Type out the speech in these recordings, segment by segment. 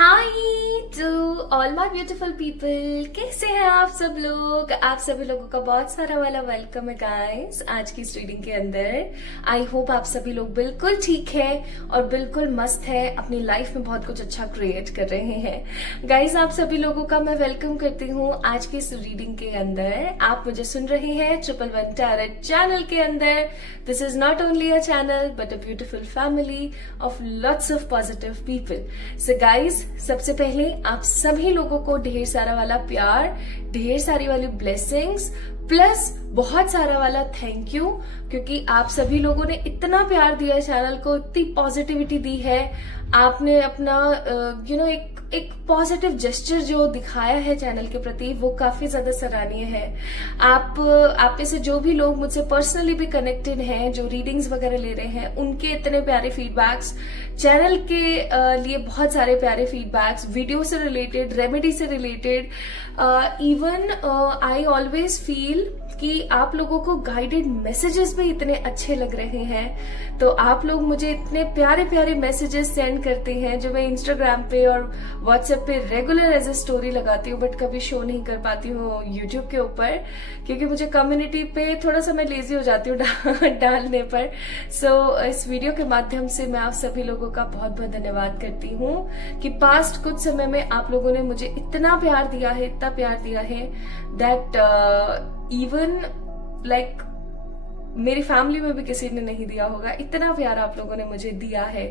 Hi to all my beautiful people, कैसे हैं आप सब लोग। आप सभी लोगों का बहुत सारा वाला वेलकम है गाइस आज की इस रीडिंग के अंदर। आई होप आप सभी लोग बिल्कुल ठीक है और बिल्कुल मस्त है, अपनी लाइफ में बहुत कुछ अच्छा क्रिएट कर रहे हैं। गाइस आप सभी लोगों का मैं वेलकम करती हूँ आज की इस रीडिंग के अंदर। आप मुझे सुन रहे हैं 111 टैरोट चैनल के अंदर। This is not only a channel but a beautiful family of lots of positive people. So guys सबसे पहले आप सभी लोगों को ढेर सारा वाला प्यार, ढेर सारी वाली ब्लेसिंग्स प्लस बहुत सारा वाला थैंक यू, क्योंकि आप सभी लोगों ने इतना प्यार दिया है चैनल को, इतनी पॉजिटिविटी दी है। आपने अपना एक पॉजिटिव जेस्चर जो दिखाया है चैनल के प्रति वो काफी ज्यादा सराहनीय है। आप में से जो भी लोग मुझसे पर्सनली भी कनेक्टेड हैं, जो रीडिंग्स वगैरह ले रहे हैं, उनके इतने प्यारे फीडबैक्स, चैनल के लिए बहुत सारे प्यारे फीडबैक्स, वीडियो से रिलेटेड, रेमेडी से related, even I always feel कि आप लोगों को गाइडेड मैसेजेस भी इतने अच्छे लग रहे हैं। तो आप लोग मुझे इतने प्यारे प्यारे मैसेजेस सेंड करते हैं जो मैं इंस्टाग्राम पे और व्हाट्सएप पे रेगुलर एज ए स्टोरी लगाती हूँ, बट कभी शो नहीं कर पाती हूँ यूट्यूब के ऊपर, क्योंकि मुझे कम्युनिटी पे थोड़ा सा मैं लेजी हो जाती हूँ डालने पर। सो इस वीडियो के माध्यम से मैं आप सभी लोगों का बहुत बहुत धन्यवाद करती हूँ कि पास्ट कुछ समय में आप लोगों ने मुझे इतना प्यार दिया है, इतना प्यार दिया है दैट इवन लाइक मेरी फैमिली में भी किसी ने नहीं दिया होगा। इतना प्यार आप लोगों ने मुझे दिया है।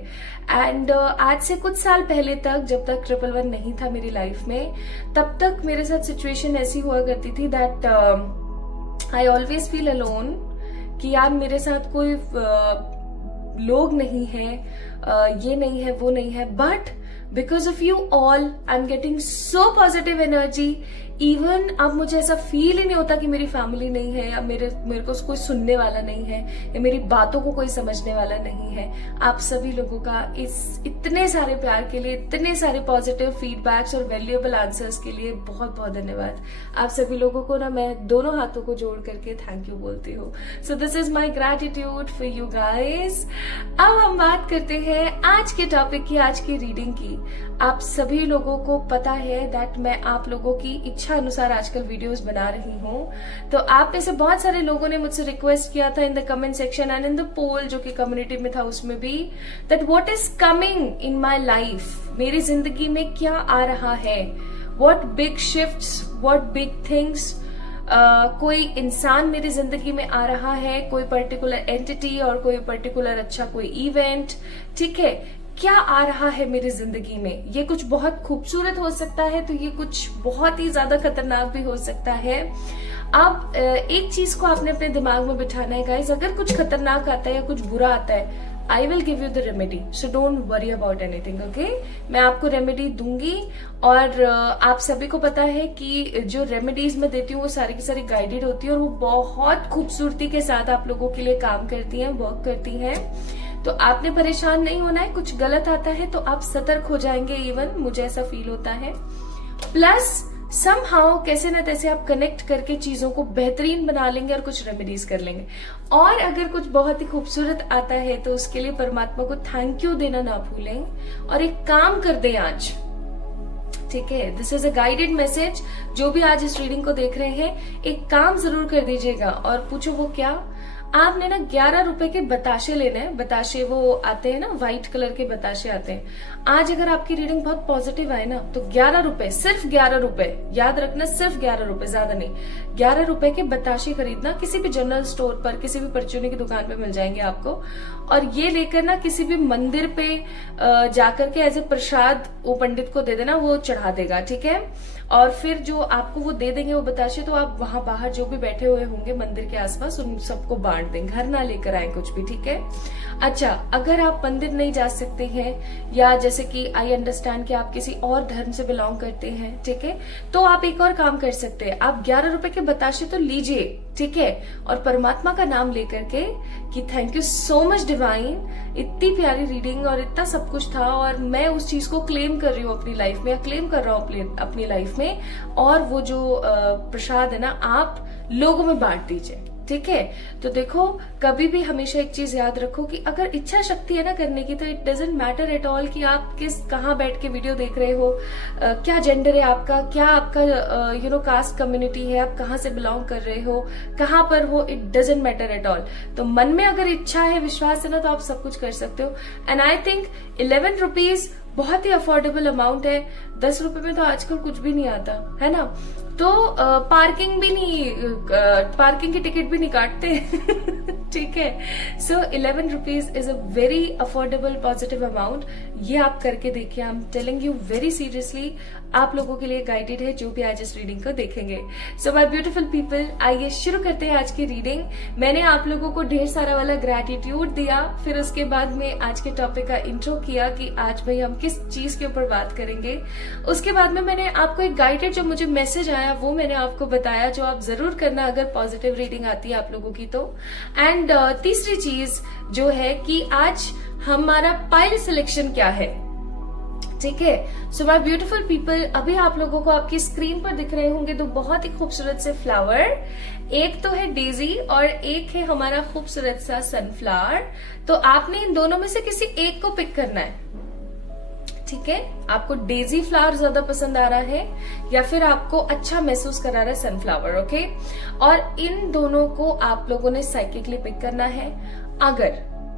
एंड आज से कुछ साल पहले तक, जब तक 111 नहीं था मेरी लाइफ में, तब तक मेरे साथ सिचुएशन ऐसी हुआ करती थी that I always feel alone कि यार मेरे साथ कोई लोग नहीं है, ये नहीं है, वो नहीं है, but because of you all I am getting so positive energy. Even अब मुझे ऐसा फील ही नहीं होता कि मेरी फैमिली नहीं है या मेरे को कोई सुनने वाला नहीं है या मेरी बातों को कोई समझने वाला नहीं है। आप सभी लोगों का इस इतने सारे प्यार के लिए, इतने सारे पॉजिटिव फीडबैक्स और वैल्यूएबल आंसर्स के लिए बहुत बहुत धन्यवाद। आप सभी लोगों को ना मैं दोनों हाथों को जोड़ करके थैंक यू बोलती हूँ। So this is my gratitude for you guys. अब हम बात करते हैं आज के टॉपिक की, आज की रीडिंग की। आप सभी लोगों को पता है दैट मैं आप लोगों की इच्छा अनुसार आजकल वीडियोस बना रही हूँ। तो आप में से बहुत सारे लोगों ने मुझसे रिक्वेस्ट किया था in the comment section and in the poll जो कि कम्युनिटी में था उसमें भी, that what is coming in my life, मेरी जिंदगी में क्या आ रहा है, what big shifts, what big things. कोई इंसान मेरी जिंदगी में आ रहा है, कोई पर्टिकुलर एंटिटी और कोई पर्टिकुलर अच्छा कोई इवेंट, ठीक है, क्या आ रहा है मेरी जिंदगी में। ये कुछ बहुत खूबसूरत हो सकता है तो ये कुछ बहुत ही ज्यादा खतरनाक भी हो सकता है। अब एक चीज को आपने अपने दिमाग में बिठाना है गाइस, अगर कुछ खतरनाक आता है या कुछ बुरा आता है, I will give you the remedy, so don't worry about anything, okay. मैं आपको रेमेडी दूंगी और आप सभी को पता है कि जो रेमेडीज मैं देती हूँ वो सारी की सारी गाइडेड होती है और वो बहुत खूबसूरती के साथ आप लोगों के लिए काम करती हैं, वर्क करती हैं। तो आपने परेशान नहीं होना है, कुछ गलत आता है तो आप सतर्क हो जाएंगे, इवन मुझे ऐसा फील होता है। प्लस समहाउ कैसे न तैसे आप कनेक्ट करके चीजों को बेहतरीन बना लेंगे और कुछ रेमेडीज कर लेंगे। और अगर कुछ बहुत ही खूबसूरत आता है तो उसके लिए परमात्मा को थैंक यू देना ना भूलें और एक काम कर दें आज, ठीक है। This is a guided message. जो भी आज इस रीडिंग को देख रहे हैं, एक काम जरूर कर दीजिएगा और पूछो वो क्या। आपने ना 11 रुपए के बताशे लेने हैं। बताशे वो आते हैं ना, व्हाइट कलर के बताशे आते हैं। आज अगर आपकी रीडिंग बहुत पॉजिटिव आए ना तो 11 रुपए, सिर्फ 11 रुपए, याद रखना, सिर्फ 11 रुपए, ज्यादा नहीं। 11 रुपए के बताशे खरीदना, किसी भी जनरल स्टोर पर, किसी भी परचूनी की दुकान पे मिल जाएंगे आपको, और ये लेकर ना किसी भी मंदिर पे जाकर के एज ए प्रसाद वो पंडित को दे देना, वो चढ़ा देगा, ठीक है। और फिर जो आपको वो दे देंगे वो बताशे, तो आप वहां बाहर जो भी बैठे हुए होंगे मंदिर के आसपास उन सबको बांट दें, घर ना लेकर आए कुछ भी, ठीक है। अच्छा, अगर आप मंदिर नहीं जा सकते हैं या जैसे कि आई अंडरस्टैंड कि आप किसी और धर्म से बिलोंग करते हैं, ठीक है, तो आप एक और काम कर सकते हैं। आप 11 रुपए के बताशे तो लीजिए, ठीक है, और परमात्मा का नाम लेकर के कि thank you so much divine, इतनी प्यारी रीडिंग और इतना सब कुछ था और मैं उस चीज को क्लेम कर रही हूँ अपनी लाइफ में, या क्लेम कर रहा हूँ अपनी लाइफ में, और वो जो प्रसाद है ना आप लोगों में बांट दीजिए, ठीक है। तो देखो, कभी भी हमेशा एक चीज याद रखो कि अगर इच्छा शक्ति है ना करने की, तो it doesn't matter at all कि आप कहाँ बैठ के वीडियो देख रहे हो, क्या जेंडर है आपका, क्या आपका कास्ट कम्युनिटी है, आप कहाँ से बिलोंग कर रहे हो, कहाँ पर हो, it doesn't matter at all. तो मन में अगर इच्छा है, विश्वास है ना, तो आप सब कुछ कर सकते हो। एंड आई थिंक 11 रुपीज बहुत ही अफोर्डेबल अमाउंट है। 10 रुपए में तो आजकल कुछ भी नहीं आता है ना। तो पार्किंग की टिकट भी नहीं काटते ठीक है। सो 11 rupees is a very affordable positive amount. ये आप करके देखिए, I am telling you very seriously, आप लोगों के लिए गाइडेड है जो भी आज इस रीडिंग को देखेंगे। सो माय ब्यूटीफुल पीपल, आइए शुरू करते हैं आज की रीडिंग। मैंने आप लोगों को ढेर सारा वाला ग्रेटिट्यूड दिया, फिर उसके बाद में आज के टॉपिक का इंट्रो किया कि आज भाई हम किस चीज के ऊपर बात करेंगे। उसके बाद में मैंने आपको एक गाइडेड जो मुझे मैसेज आया वो मैंने आपको बताया, जो आप जरूर करना अगर पॉजिटिव रीडिंग आती है आप लोगों की तो। एंड तीसरी चीज जो है कि आज हमारा पाइल सिलेक्शन क्या है, ठीक है। सो माय ब्यूटीफुल पीपल, अभी आप लोगों को आपकी स्क्रीन पर दिख रहे होंगे दो बहुत ही खूबसूरत से फ्लावर। एक तो है डेजी और एक है हमारा खूबसूरत सा सनफ्लावर। तो आपने इन दोनों में से किसी एक को पिक करना है, ठीक है। आपको डेजी फ्लावर ज्यादा पसंद आ रहा है या फिर आपको अच्छा महसूस करा रहा है सनफ्लावर, ओके। और इन दोनों को आप लोगों ने साइकिकली पिक करना है। अगर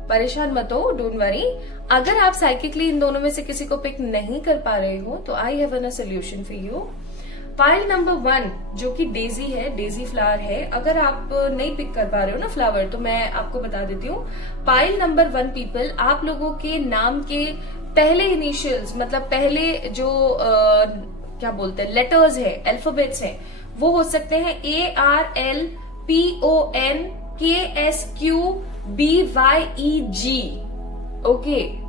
परेशान मत हो, डोंट वरी, अगर आप साइकिकली इन दोनों में से किसी को पिक नहीं कर पा रहे हो तो I have a solution for you. Pile number 1 जो कि डेजी है, डेजी फ्लावर है, अगर आप नहीं पिक कर पा रहे हो ना फ्लावर, तो मैं आपको बता देती हूँ। पाइल नंबर 1 पीपल, आप लोगों के नाम के पहले इनिशियल्स, मतलब पहले जो क्या बोलते हैं लेटर्स है, अल्फाबेट्स हैं, वो हो सकते हैं ARLPONKSQBYEG, ओके।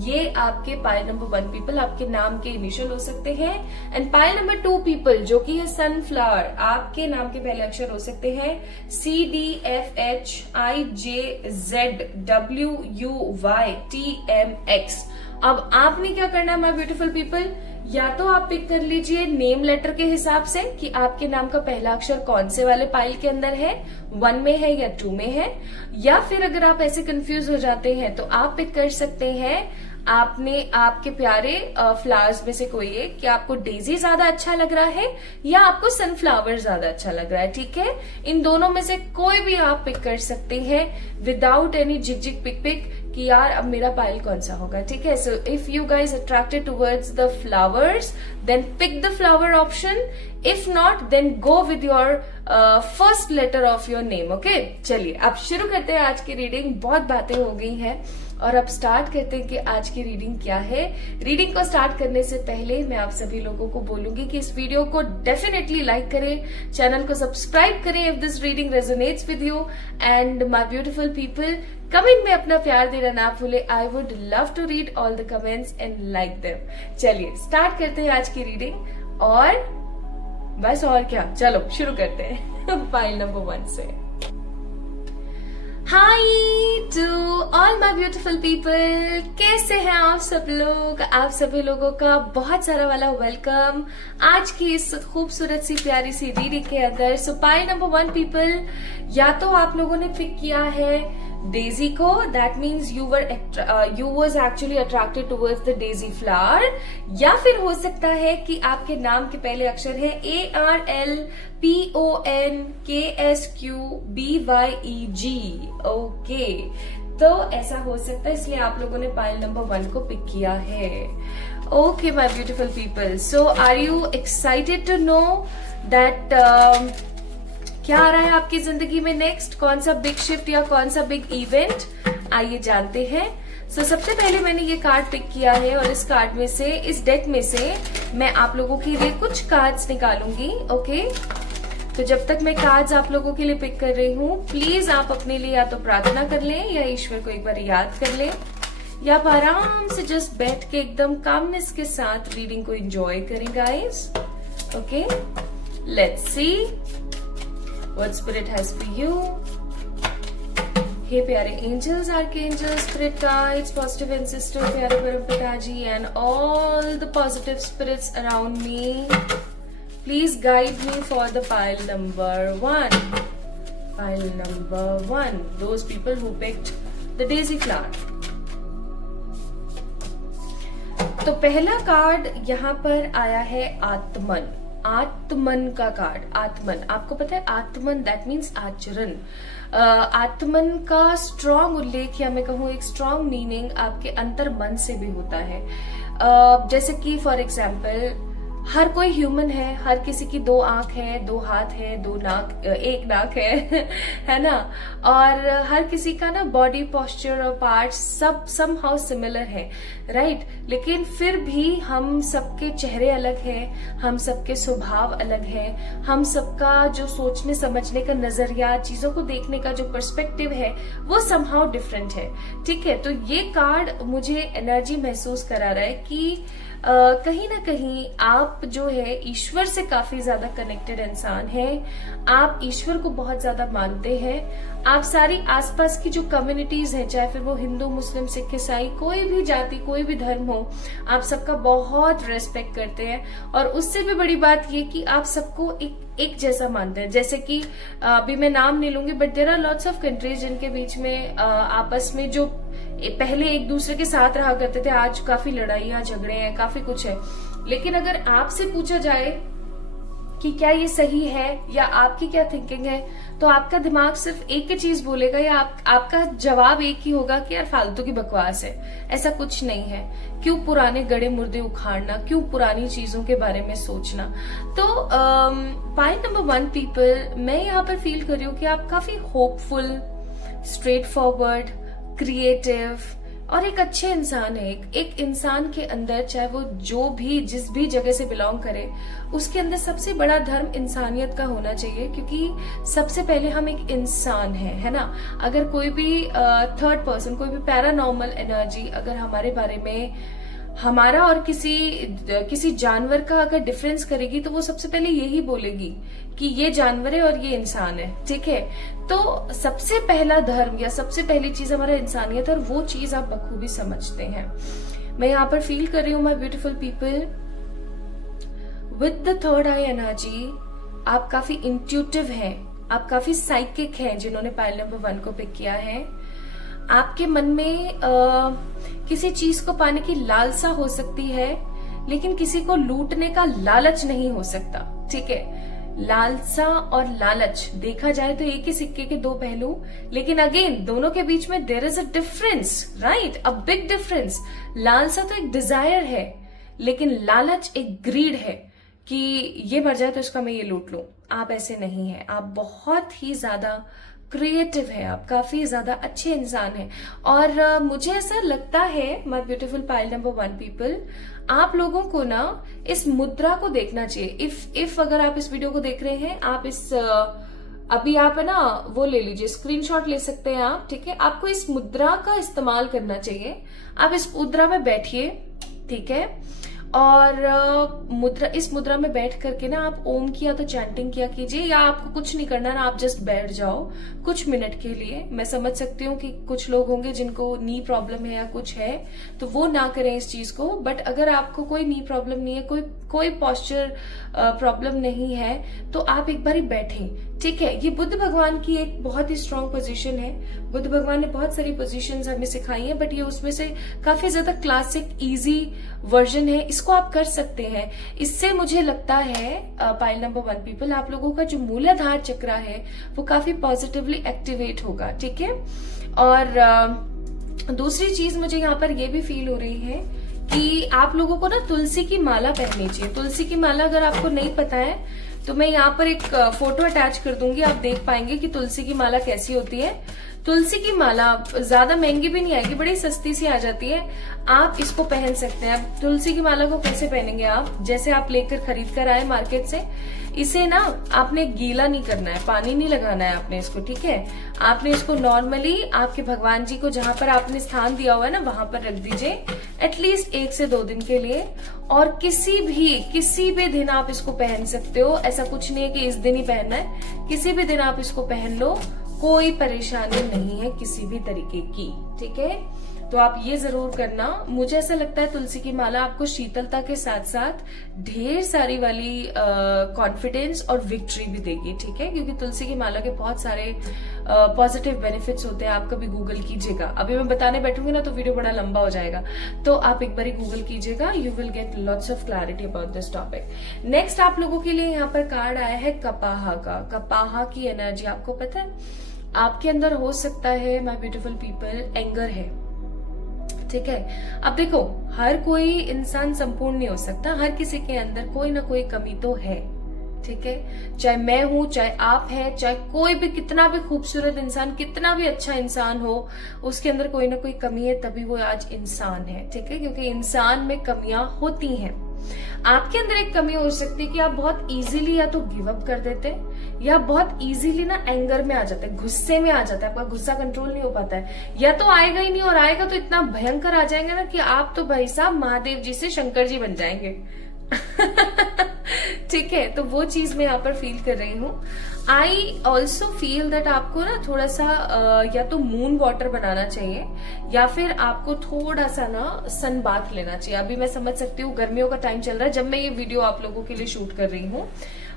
ये आपके पाइल नंबर 1 पीपल, आपके नाम के इनिशियल हो सकते हैं। एंड पाइल नंबर 2 पीपल जो कि है सनफ्लावर, आपके नाम के पहले अक्षर हो सकते हैं CDFHIJZWUYTMX। अब आपने क्या करना है माय ब्यूटीफुल पीपल, या तो आप पिक कर लीजिए नेम लेटर के हिसाब से कि आपके नाम का पहला अक्षर कौन से वाले पाइल के अंदर है, 1 में है या 2 में है। या फिर अगर आप ऐसे कंफ्यूज हो जाते हैं तो आप पिक कर सकते हैं आपके प्यारे फ्लावर्स में से कोई एक, कि आपको डेजी ज्यादा अच्छा लग रहा है या आपको सनफ्लावर ज्यादा अच्छा लग रहा है, ठीक है। इन दोनों में से कोई भी आप पिक कर सकते हैं विदाउट एनी झिक पिक कि यार अब मेरा पाइल कौन सा होगा, ठीक है। So if you guys attracted towards the flowers then pick the flower option, if not then go with your first letter of your name, okay. चलिए अब शुरू करते हैं आज की रीडिंग। बहुत बातें हो गई हैं और अब स्टार्ट करते हैं कि आज की रीडिंग क्या है। रीडिंग को स्टार्ट करने से पहले मैं आप सभी लोगों को बोलूंगी कि इस वीडियो को डेफिनेटली लाइक करें, चैनल को सब्सक्राइब करें if this reading resonates with you. And my beautiful people, comment में अपना प्यार देना ना भूले। I would love to read all the comments and like them. चलिए स्टार्ट करते हैं आज की रीडिंग, और बस और क्या, चलो शुरू करते हैं पाइल नंबर 1 से। Hi to all my beautiful people, कैसे हैं आप सब लोग। आप सभी लोगों का बहुत सारा वाला वेलकम आज की इस खूबसूरत सी प्यारी सी रीडिंग के अंदर। सो पाइल नंबर 1 पीपल, या तो आप लोगों ने पिक किया है डेजी को, that means you was actually attracted towards the Daisy flower. या फिर हो सकता है कि आपके नाम के पहले अक्षर है ARLPONKSQBYEG, ओके। तो ऐसा हो सकता है, इसलिए आप लोगों ने पाइल नंबर 1 को पिक किया है, okay my beautiful people. So are you excited to know that क्या आ रहा है आपकी जिंदगी में नेक्स्ट, कौन सा बिग शिफ्ट या कौन सा बिग इवेंट, आइए जानते हैं। सो सबसे पहले मैंने ये कार्ड पिक किया है और इस कार्ड में से, इस डेक में से मैं आप लोगों के लिए कुछ कार्ड्स निकालूंगी, ओके। तो जब तक मैं कार्ड्स आप लोगों के लिए पिक कर रही हूँ, प्लीज आप अपने लिए या तो प्रार्थना कर लें या ईश्वर को एक बार याद कर लें, या आप आराम से जस्ट बैठ के एकदम कामनेस के साथ रीडिंग को एंजॉय करें guys, okay. Let's see what spirit has for you. Hey प्यारे angels, archangels, spirit guides, positive ancestor, प्यारे परम पिताजी and all the positive spirits around me, please guide me for the pile number 1. Pile number 1, those people who picked the daisy flower. तो पहला card यहाँ पर आया है आत्मन। आत्मन का कार्ड, आत्मन, आपको पता है आत्मन दैट मीन्स आचरण। आत्मन का स्ट्रॉन्ग उल्लेख या मैं कहूँ एक स्ट्रॉन्ग मीनिंग आपके अंतर मन से भी होता है। जैसे कि फॉर एग्जाम्पल हर कोई ह्यूमन है, हर किसी की 2 आंख है, 2 हाथ है, 1 नाक है है ना, और हर किसी का ना बॉडी पोस्चर और पार्ट सब समहाउ सिमिलर है, राइट। लेकिन फिर भी हम सबके चेहरे अलग हैं, हम सबके स्वभाव अलग है, हम सबका जो सोचने समझने का नजरिया, चीजों को देखने का जो पर्सपेक्टिव है वो समहाउ डिफरेंट है, ठीक है। तो ये कार्ड मुझे एनर्जी महसूस करा रहा है कि कहीं ना कहीं आप जो है ईश्वर से काफी ज्यादा कनेक्टेड इंसान हैं, आप ईश्वर को बहुत ज्यादा मानते हैं, आप सारी आसपास की जो कम्युनिटीज हैं, चाहे फिर वो हिंदू, मुस्लिम, सिख, ईसाई, कोई भी जाति, कोई भी धर्म हो, आप सबका बहुत रेस्पेक्ट करते हैं। और उससे भी बड़ी बात ये कि आप सबको एक जैसा मानते हैं। जैसे कि अभी मैं नाम नहीं लूंगी, but there are lots of countries जिनके बीच में आपस में जो पहले एक दूसरे के साथ रहा करते थे, आज काफी लड़ाइयां, झगड़े हैं, काफी कुछ है। लेकिन अगर आपसे पूछा जाए कि क्या ये सही है या आपकी क्या थिंकिंग है, तो आपका दिमाग सिर्फ एक ही चीज बोलेगा या आपका जवाब एक ही होगा कि यार फालतू की बकवास है, ऐसा कुछ नहीं है, क्यों पुराने गड़े मुर्दे उखाड़ना, क्यों पुरानी चीजों के बारे में सोचना। तो पाइल नंबर 1 पीपल, मैं यहाँ पर फील कर रही हूँ कि आप काफी होपफुल, स्ट्रेट फॉरवर्ड, क्रिएटिव और एक अच्छे इंसान है। एक इंसान के अंदर, चाहे वो जो भी जिस भी जगह से बिलोंग करे, उसके अंदर सबसे बड़ा धर्म इंसानियत का होना चाहिए, क्योंकि सबसे पहले हम एक इंसान है ना। अगर कोई भी थर्ड पर्सन, कोई भी पैरानॉर्मल एनर्जी अगर हमारे बारे में, हमारा और किसी जानवर का अगर डिफरेंस करेगी, तो वो सबसे पहले यही बोलेगी कि ये जानवर है और ये इंसान है, ठीक है। तो सबसे पहला धर्म या सबसे पहली चीज हमारा इंसानियत है, और वो चीज आप बखूबी समझते हैं। मैं यहाँ पर फील कर रही हूँ my beautiful people, with the third I energy, आप काफी इंट्यूटिव हैं, आप काफी साइकिक हैं जिन्होंने पाइल नंबर 1 को पिक किया है। आपके मन में किसी चीज को पाने की लालसा हो सकती है, लेकिन किसी को लूटने का लालच नहीं हो सकता, ठीक है। लालसा और लालच देखा जाए तो एक ही सिक्के के 2 पहलू, लेकिन अगेन दोनों के बीच में there is a difference, right, a big difference. लालसा तो एक डिजायर है, लेकिन लालच एक ग्रीड है कि ये मर जाए तो इसका मैं ये लूट लूं। आप ऐसे नहीं है, आप बहुत ही ज्यादा क्रिएटिव है, आप काफी ज्यादा अच्छे इंसान हैं। और मुझे ऐसा लगता है my beautiful pile number 1 people, आप लोगों को ना इस मुद्रा को देखना चाहिए। इफ अगर आप इस वीडियो को देख रहे हैं, आप इस अभी आप है ना वो ले लीजिए, स्क्रीनशॉट ले सकते हैं आप, ठीक है। आपको इस मुद्रा का इस्तेमाल करना चाहिए। आप इस मुद्रा में बैठिए, ठीक है, और इस मुद्रा में बैठ करके ना आप ओम की या तो चैंटिंग किया कीजिए, या आपको कुछ नहीं करना ना, आप जस्ट बैठ जाओ कुछ मिनट के लिए। मैं समझ सकती हूँ कि कुछ लोग होंगे जिनको नी प्रॉब्लम है या कुछ है, तो वो ना करें इस चीज को। बट अगर आपको कोई नी प्रॉब्लम नहीं है, कोई पॉस्चर प्रॉब्लम नहीं है, तो आप एक बार बैठें, ठीक है। ये बुद्ध भगवान की एक बहुत ही स्ट्रॉन्ग पोजीशन है। बुद्ध भगवान ने बहुत सारी पोजीशंस हमें सिखाई हैं, बट ये उसमें से काफी ज्यादा क्लासिक इजी वर्जन है, इसको आप कर सकते हैं। इससे मुझे लगता है पाइल नंबर 1 पीपल, आप लोगों का जो मूलाधार चक्र है वो काफी पॉजिटिवली एक्टिवेट होगा, ठीक है। और दूसरी चीज मुझे यहाँ पर ये भी फील हो रही है कि आप लोगों को ना तुलसी की माला पहननी चाहिए। तुलसी की माला अगर आपको नहीं पता है तो मैं यहाँ पर एक फोटो अटैच कर दूंगी, आप देख पाएंगे कि तुलसी की माला कैसी होती है। तुलसी की माला ज्यादा महंगी भी नहीं आएगी, बड़ी सस्ती सी आ जाती है, आप इसको पहन सकते हैं। अब तुलसी की माला को कैसे पहनेंगे आप, जैसे आप लेकर खरीद कर आए मार्केट से, इसे ना आपने गीला नहीं करना है, पानी नहीं लगाना है आपने इसको, ठीक है। आपने इसको नॉर्मली आपके भगवान जी को जहां पर आपने स्थान दिया हुआ है ना, वहां पर रख दीजिए एटलीस्ट 1 से 2 दिन के लिए। और किसी भी दिन आप इसको पहन सकते हो, ऐसा कुछ नहीं है कि इस दिन ही पहनना है, किसी भी दिन आप इसको पहन लो, कोई परेशानी नहीं है किसी भी तरीके की, ठीक है। तो आप ये जरूर करना। मुझे ऐसा लगता है तुलसी की माला आपको शीतलता के साथ साथ ढेर सारी वाली कॉन्फिडेंस और विक्ट्री भी देगी, ठीक है, क्योंकि तुलसी की माला के बहुत सारे पॉजिटिव बेनिफिट्स होते हैं। आप कभी गूगल कीजिएगा, अभी मैं बताने बैठूंगी ना तो वीडियो बड़ा लंबा हो जाएगा, तो आप एक बार गूगल कीजिएगा, you will get lots of clarity about this topic. Next आप लोगों के लिए यहाँ पर कार्ड आया है कपाहा का। कपाहा की एनर्जी आपको पता है, आपके अंदर हो सकता है माय ब्यूटीफुल पीपल एंगर है, ठीक है। अब देखो, हर कोई इंसान संपूर्ण नहीं हो सकता, हर किसी के अंदर कोई ना कोई कमी तो है, ठीक है। चाहे मैं हूं, चाहे आप हैं, चाहे कोई भी कितना भी खूबसूरत इंसान, कितना भी अच्छा इंसान हो, उसके अंदर कोई ना कोई कमी है, तभी वो आज इंसान है, ठीक है, क्योंकि इंसान में कमियां होती हैं। आपके अंदर एक कमी हो सकती है कि आप बहुत इजीली या तो गिव अप कर देते हैं या बहुत इजीली ना एंगर में आ जाते हैं, गुस्से में आ जाता है, आपका गुस्सा कंट्रोल नहीं हो पाता है, या तो आएगा ही नहीं, और आएगा तो इतना भयंकर आ जाएंगे ना कि आप तो भाई साहब महादेव जी से शंकर जी बन जाएंगे। ठीक है, तो वो चीज मैं यहाँ पर फील कर रही हूँ। आई ऑल्सो फील दैट आपको ना थोड़ा सा या तो मून वाटर बनाना चाहिए या फिर आपको थोड़ा सा ना सन बाथ लेना चाहिए। अभी मैं समझ सकती हूँ गर्मियों का टाइम चल रहा है जब मैं ये वीडियो आप लोगों के लिए शूट कर रही हूँ,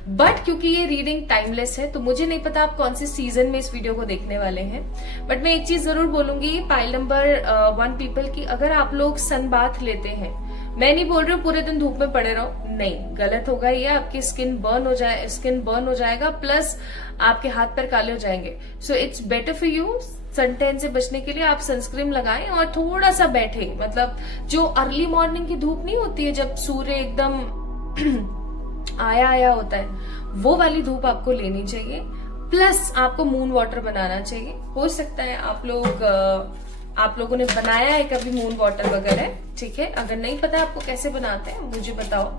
बट क्योंकि ये रीडिंग टाइमलेस है तो मुझे नहीं पता आप कौन से सीजन में इस वीडियो को देखने वाले हैं, बट मैं एक चीज जरूर बोलूंगी पाइल नंबर 1 पीपल की, अगर आप लोग सन बाथ लेते हैं, मैं नहीं बोल रही हूँ पूरे दिन धूप में पड़े रहो, नहीं, गलत होगा ये, आपकी स्किन बर्न हो जाएगा, प्लस आपके हाथ पैर काले हो जाएंगे। So it's better for you, sun tan से बचने के लिए आप सनस्क्रीन लगाएं और थोड़ा सा बैठे, मतलब जो अर्ली मॉर्निंग की धूप नहीं होती है जब सूर्य एकदम आया होता है, वो वाली धूप आपको लेनी चाहिए, प्लस आपको मून वाटर बनाना चाहिए। हो सकता है आप लोगों ने बनाया है कभी मून वाटर वगैरह, ठीक है, अगर नहीं पता आपको कैसे बनाते हैं मुझे बताओ,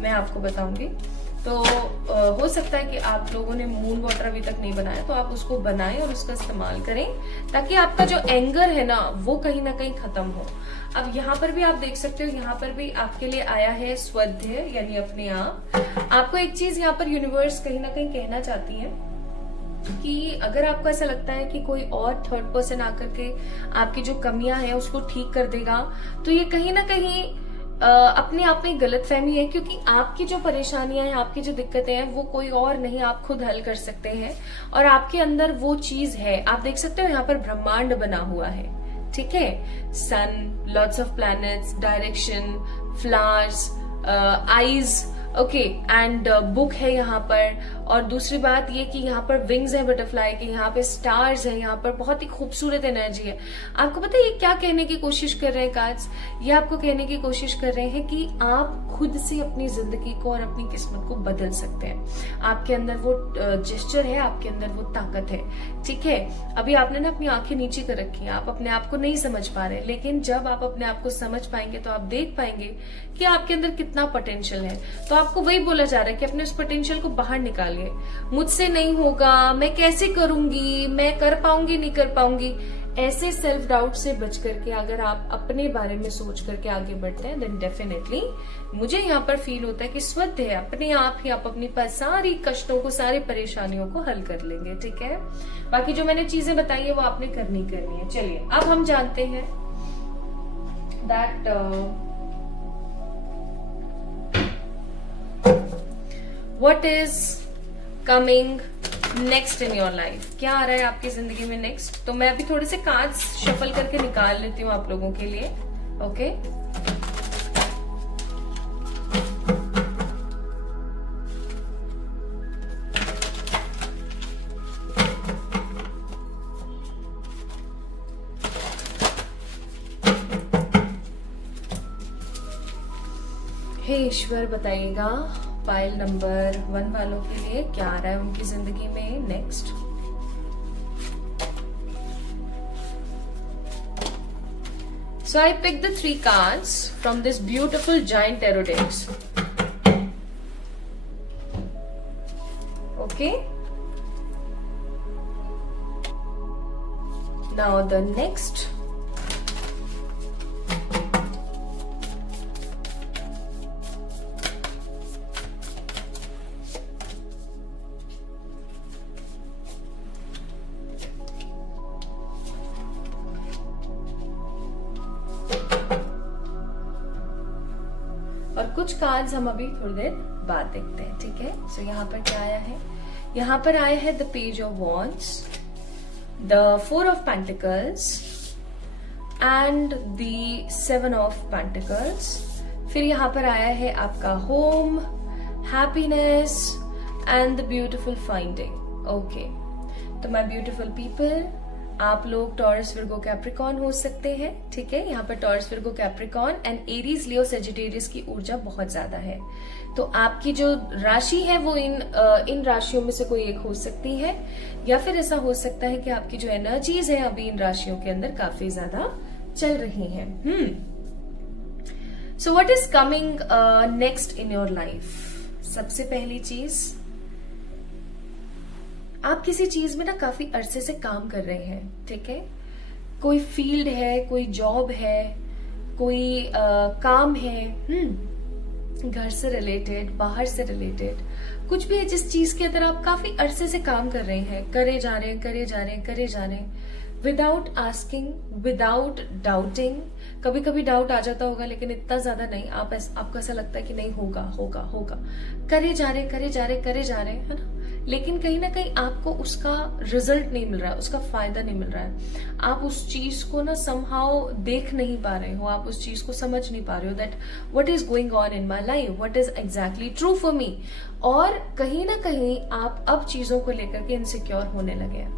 मैं आपको बताऊंगी। तो हो सकता है कि आप लोगों ने मून वाटर अभी तक नहीं बनाया, तो आप उसको बनाएं और उसका इस्तेमाल करें ताकि आपका जो एंगर है ना वो कहीं ना कहीं खत्म हो। अब यहाँ पर भी आप देख सकते हो, यहाँ पर भी आपके लिए आया है स्वध्य, यानी अपने आप। आपको एक चीज यहाँ पर यूनिवर्स कहीं ना कहीं कहना चाहती है कि अगर आपको ऐसा लगता है कि कोई और थर्ड पर्सन आकर के आपकी जो कमियां हैं उसको ठीक कर देगा, तो ये कहीं ना कहीं अपने आप में गलतफहमी है, क्योंकि आपकी जो परेशानियां हैं, आपकी जो दिक्कतें हैं, वो कोई और नहीं, आप खुद हल कर सकते हैं, और आपके अंदर वो चीज है। आप देख सकते हो यहाँ पर ब्रह्मांड बना हुआ है, ठीक है, sun, lots of planets, direction, flowers, eyes, okay, and book है यहाँ पर, और दूसरी बात ये कि यहाँ पर विंग्स है बटरफ्लाई के, यहाँ पे स्टार्स है, यहाँ पर बहुत ही खूबसूरत एनर्जी है। आपको पता है ये क्या कहने की कोशिश कर रहे हैं कार्ड्स? ये आपको कहने की कोशिश कर रहे हैं कि आप खुद से अपनी जिंदगी को और अपनी किस्मत को बदल सकते हैं। आपके अंदर वो जेस्चर है, आपके अंदर वो ताकत है, ठीक है। अभी आपने ना अपनी आंखें नीचे कर रखी हैं, आप अपने आप को नहीं समझ पा रहे, लेकिन जब आप अपने आप को समझ पाएंगे तो आप देख पाएंगे कि आपके अंदर कितना पोटेंशियल है। तो आपको वही बोला जा रहा है कि अपने उस पोटेंशियल को बाहर निकालिए। मुझसे नहीं होगा, मैं कैसे करूंगी, मैं कर पाऊंगी नहीं कर पाऊंगी, ऐसे सेल्फ डाउट से बच करके अगर आप अपने बारे में सोच करके आगे बढ़ते हैं, देन डेफिनेटली मुझे यहाँ पर फील होता है कि स्वतः है, अपने आप ही आप अपनी सारी कष्टों को, सारी परेशानियों को हल कर लेंगे, ठीक है। बाकी जो मैंने चीजें बताई है वो आपने करनी है। चलिए अब हम जानते हैं that what is coming next in your life, क्या आ रहा है आपकी जिंदगी में नेक्स्ट। तो मैं अभी थोड़े से कार्ड्स शफल करके निकाल लेती हूँ आप लोगों के लिए, ओके। हे ईश्वर, बताइएगा पाइल नंबर 1 वालों के लिए क्या आ रहा है उनकी जिंदगी में next. So I picked the 3 cards from this beautiful giant tarot decks. Okay. Now the next. Cards हम अभी थोड़ी देर बाद देखते हैं, ठीक है। सो यहाँ पर क्या आया है, यहाँ पर आया है the page of wands, the 4 of pentacles and the 7 of pentacles. फिर यहाँ पर आया है आपका home, happiness and the beautiful finding. Okay, तो माय ब्यूटिफुल पीपल, आप लोग टॉरस, विर्गो, कैप्रिकॉर्न हो सकते हैं, ठीक है। यहाँ पर taurus, Virgo, Capricorn and Aries, Leo, Sagittarius की ऊर्जा बहुत ज्यादा है। तो आपकी जो राशि है वो इन राशियों में से कोई एक हो सकती है, या फिर ऐसा हो सकता है कि आपकी जो एनर्जीज है अभी इन राशियों के अंदर काफी ज्यादा चल रही हैं। So what is coming next in your life? सबसे पहली चीज, आप किसी चीज में ना काफी अरसे से काम कर रहे हैं, ठीक है। कोई फील्ड है, कोई जॉब है, कोई काम है, घर से रिलेटेड, बाहर से रिलेटेड, कुछ भी है जिस चीज के अंदर आप काफी अरसे से काम कर रहे हैं, करे जा रहे हैं विदाउट आस्किंग, विदाउट डाउटिंग। कभी कभी डाउट आ जाता होगा लेकिन इतना ज्यादा नहीं, आपको ऐसा लगता है कि नहीं होगा, करे जा रहे हैं, है ना। लेकिन कहीं ना कहीं आपको उसका रिजल्ट नहीं मिल रहा है, उसका फायदा नहीं मिल रहा है। आप उस चीज को ना समहाउ देख नहीं पा रहे हो, आप उस चीज को समझ नहीं पा रहे हो that what is going on in my life, what is exactly true for me. और कहीं ना कहीं आप अब चीजों को लेकर के इनसिक्योर होने लगे हैं।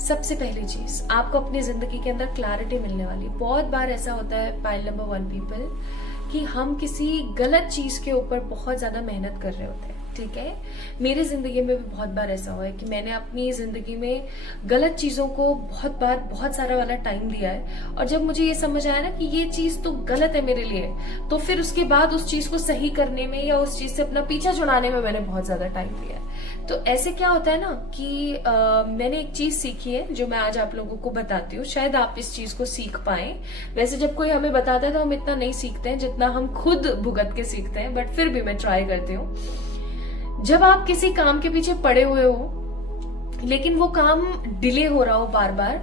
सबसे पहली चीज, आपको अपनी जिंदगी के अंदर क्लैरिटी मिलने वाली। बहुत बार ऐसा होता है पाइल नंबर 1 पीपल कि हम किसी गलत चीज के ऊपर बहुत ज्यादा मेहनत कर रहे होते हैं, ठीक है। मेरी जिंदगी में भी बहुत बार ऐसा हुआ है कि मैंने अपनी जिंदगी में गलत चीजों को बहुत सारा वाला टाइम दिया है, और जब मुझे ये समझ आया ना कि ये चीज तो गलत है मेरे लिए, तो फिर उसके बाद उस चीज को सही करने में या उस चीज से अपना पीछा छुड़ाने में मैंने बहुत ज्यादा टाइम दिया है। तो ऐसे क्या होता है ना कि मैंने एक चीज सीखी है जो मैं आज आप लोगों को बताती हूँ, शायद आप इस चीज को सीख पाए। वैसे जब कोई हमें बताता है तो हम इतना नहीं सीखते हैं जितना हम खुद भुगत के सीखते हैं, बट फिर भी मैं ट्राई करती हूँ। जब आप किसी काम के पीछे पड़े हुए हो लेकिन वो काम डिले हो रहा हो बार बार,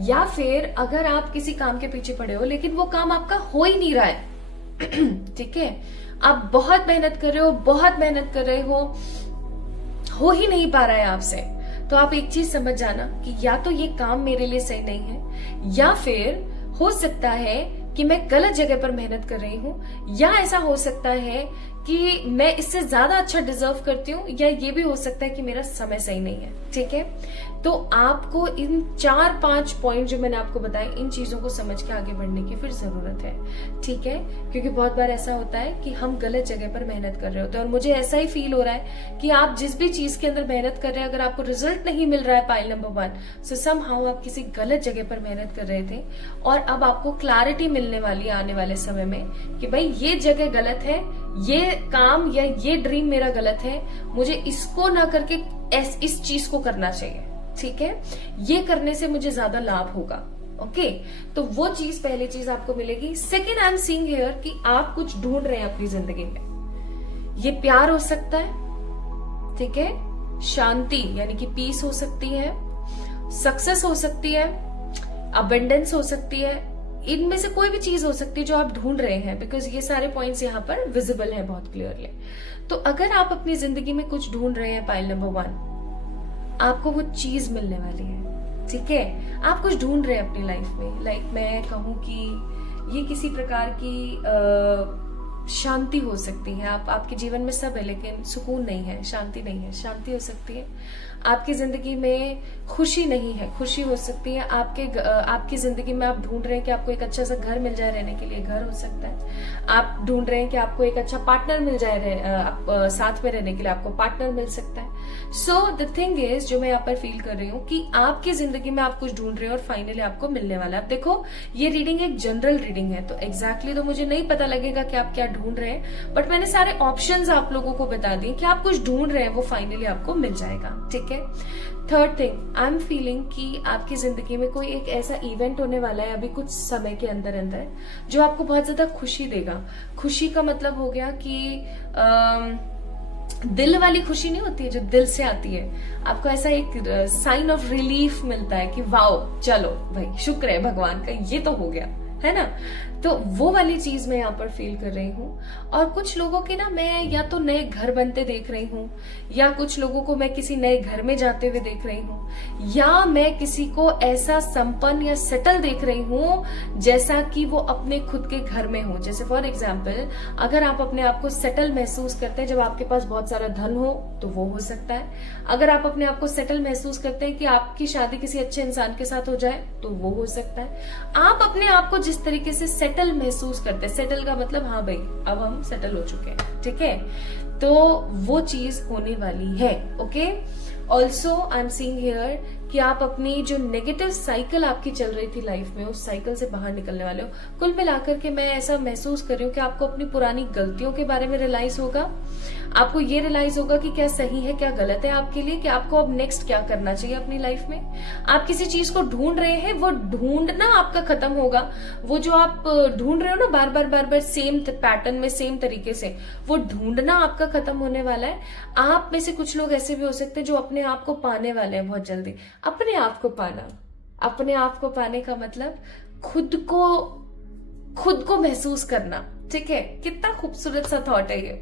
या फिर अगर आप किसी काम के पीछे पड़े हो लेकिन वो काम आपका हो ही नहीं रहा है, ठीक है, आप बहुत मेहनत कर रहे हो ही नहीं पा रहा है आपसे, तो आप एक चीज समझ जाना कि या तो ये काम मेरे लिए सही नहीं है, या फिर हो सकता है कि मैं गलत जगह पर मेहनत कर रही हूं, या ऐसा हो सकता है कि मैं इससे ज्यादा अच्छा डिजर्व करती हूँ, या ये भी हो सकता है कि मेरा समय सही नहीं है, ठीक है। तो आपको इन 4-5 पॉइंट जो मैंने आपको बताए, इन चीजों को समझ के आगे बढ़ने की फिर जरूरत है, ठीक है। क्योंकि बहुत बार ऐसा होता है कि हम गलत जगह पर मेहनत कर रहे होते हैं, और मुझे ऐसा ही फील हो रहा है कि आप जिस भी चीज के अंदर मेहनत कर रहे हैं, अगर आपको रिजल्ट नहीं मिल रहा है पाइल नंबर 1, सो समहाउ आप किसी गलत जगह पर मेहनत कर रहे थे, और अब आपको क्लैरिटी मिलने वाली है आने वाले समय में कि भाई ये जगह गलत है, ये काम या ये ड्रीम मेरा गलत है, मुझे इसको ना करके इस चीज को करना चाहिए, ठीक है। ये करने से मुझे ज्यादा लाभ होगा, ओके। तो वो चीज, पहली चीज आपको मिलेगी। Second, I am seeing here कि आप कुछ ढूंढ रहे हैं अपनी जिंदगी में। ये प्यार हो सकता है, ठीक है, शांति यानी कि पीस हो सकती है, सक्सेस हो सकती है, अबंडेंस हो सकती है, इनमें से कोई भी चीज हो सकती है जो आप ढूंढ रहे हैं, बिकॉज ये सारे पॉइंट्स यहाँ पर विजिबल है बहुत क्लियरली। तो अगर आप अपनी जिंदगी में कुछ ढूंढ रहे हैं पाइल नंबर 1, आपको वो चीज मिलने वाली है, ठीक है। आप कुछ ढूंढ रहे हैं अपनी लाइफ में, लाइक मैं कहूं कि ये किसी प्रकार की शांति हो सकती है। आपके जीवन में सब है लेकिन सुकून नहीं है, शांति नहीं है, शांति हो सकती है। आपकी जिंदगी में खुशी नहीं है, खुशी हो सकती है। आपकी जिंदगी में आप ढूंढ रहे हैं कि आपको एक अच्छा सा घर मिल जाए रहने के लिए, घर हो सकता है। आप ढूंढ रहे हैं कि आपको एक अच्छा पार्टनर मिल जाए, साथ में रहने के लिए आपको पार्टनर मिल सकता है। सो द थिंग इज, जो मैं यहाँ पर फील कर रही हूँ कि आपकी जिंदगी में आप कुछ ढूंढ रहे हो और फाइनली आपको मिलने वाला है। अब देखो, ये रीडिंग एक जनरल रीडिंग है, तो एग्जैक्टली तो मुझे नहीं पता लगेगा कि आप क्या ढूंढ रहे हैं, बट मैंने सारे ऑप्शंस आप लोगों को बता दिए कि आप कुछ ढूंढ रहे हैं, वो फाइनली आपको मिल जाएगा, ठीक है। Third thing, I am feeling कि आपकी जिंदगी में कोई एक ऐसा इवेंट होने वाला है अभी कुछ समय के अंदर अंदर, जो आपको बहुत ज्यादा खुशी देगा। खुशी का मतलब हो गया कि दिल वाली खुशी नहीं होती है, जो दिल से आती है। आपको ऐसा एक साइन ऑफ रिलीफ मिलता है कि वाओ, चलो भाई, शुक्र है भगवान का, ये तो हो गया, है ना। तो वो वाली चीज मैं यहाँ पर फील कर रही हूँ। और कुछ लोगों के ना मैं या तो नए घर बनते देख रही हूँ, या कुछ लोगों को मैं किसी नए घर में जाते हुए देख रही हूँ, या मैं किसी को ऐसा संपन्न या सेटल देख रही हूँ जैसा कि वो अपने खुद के घर में हो। जैसे फॉर एग्जाम्पल, अगर आप अपने आप को सेटल महसूस करते हैं जब आपके पास बहुत सारा धन हो तो वो हो सकता है। अगर आप अपने आप को सेटल महसूस करते हैं कि आपकी शादी किसी अच्छे इंसान के साथ हो जाए तो वो हो सकता है। आप अपने आप को जिस तरीके से सेटल महसूस करते हैं, सेटल का मतलब हाँ भाई अब हम सेटल हो चुके हैं, ठीक है, तो वो चीज होने वाली है। Okay, also I am seeing here कि आप अपनी जो नेगेटिव साइकिल आपकी चल रही थी लाइफ में, उस साइकिल से बाहर निकलने वाले हो। कुल मिलाकर के मैं ऐसा महसूस कर रही हूँ कि आपको अपनी पुरानी गलतियों के बारे में रियलाइज होगा। आपको ये रियलाइज होगा कि क्या सही है क्या गलत है आपके लिए, कि आपको अब नेक्स्ट क्या करना चाहिए अपनी लाइफ में। आप किसी चीज को ढूंढ रहे हैं, वो ढूंढना आपका खत्म होगा। वो जो आप ढूंढ रहे हो ना बार बार सेम पैटर्न में, सेम तरीके से, वो ढूंढना आपका खत्म होने वाला है। आप में से कुछ लोग ऐसे भी हो सकते हैं जो अपने आप को पाने वाले हैं बहुत जल्दी। अपने आप को पाना, अपने आप को पाने का मतलब खुद को महसूस करना, ठीक है। कितना खूबसूरत सा थॉट है ये।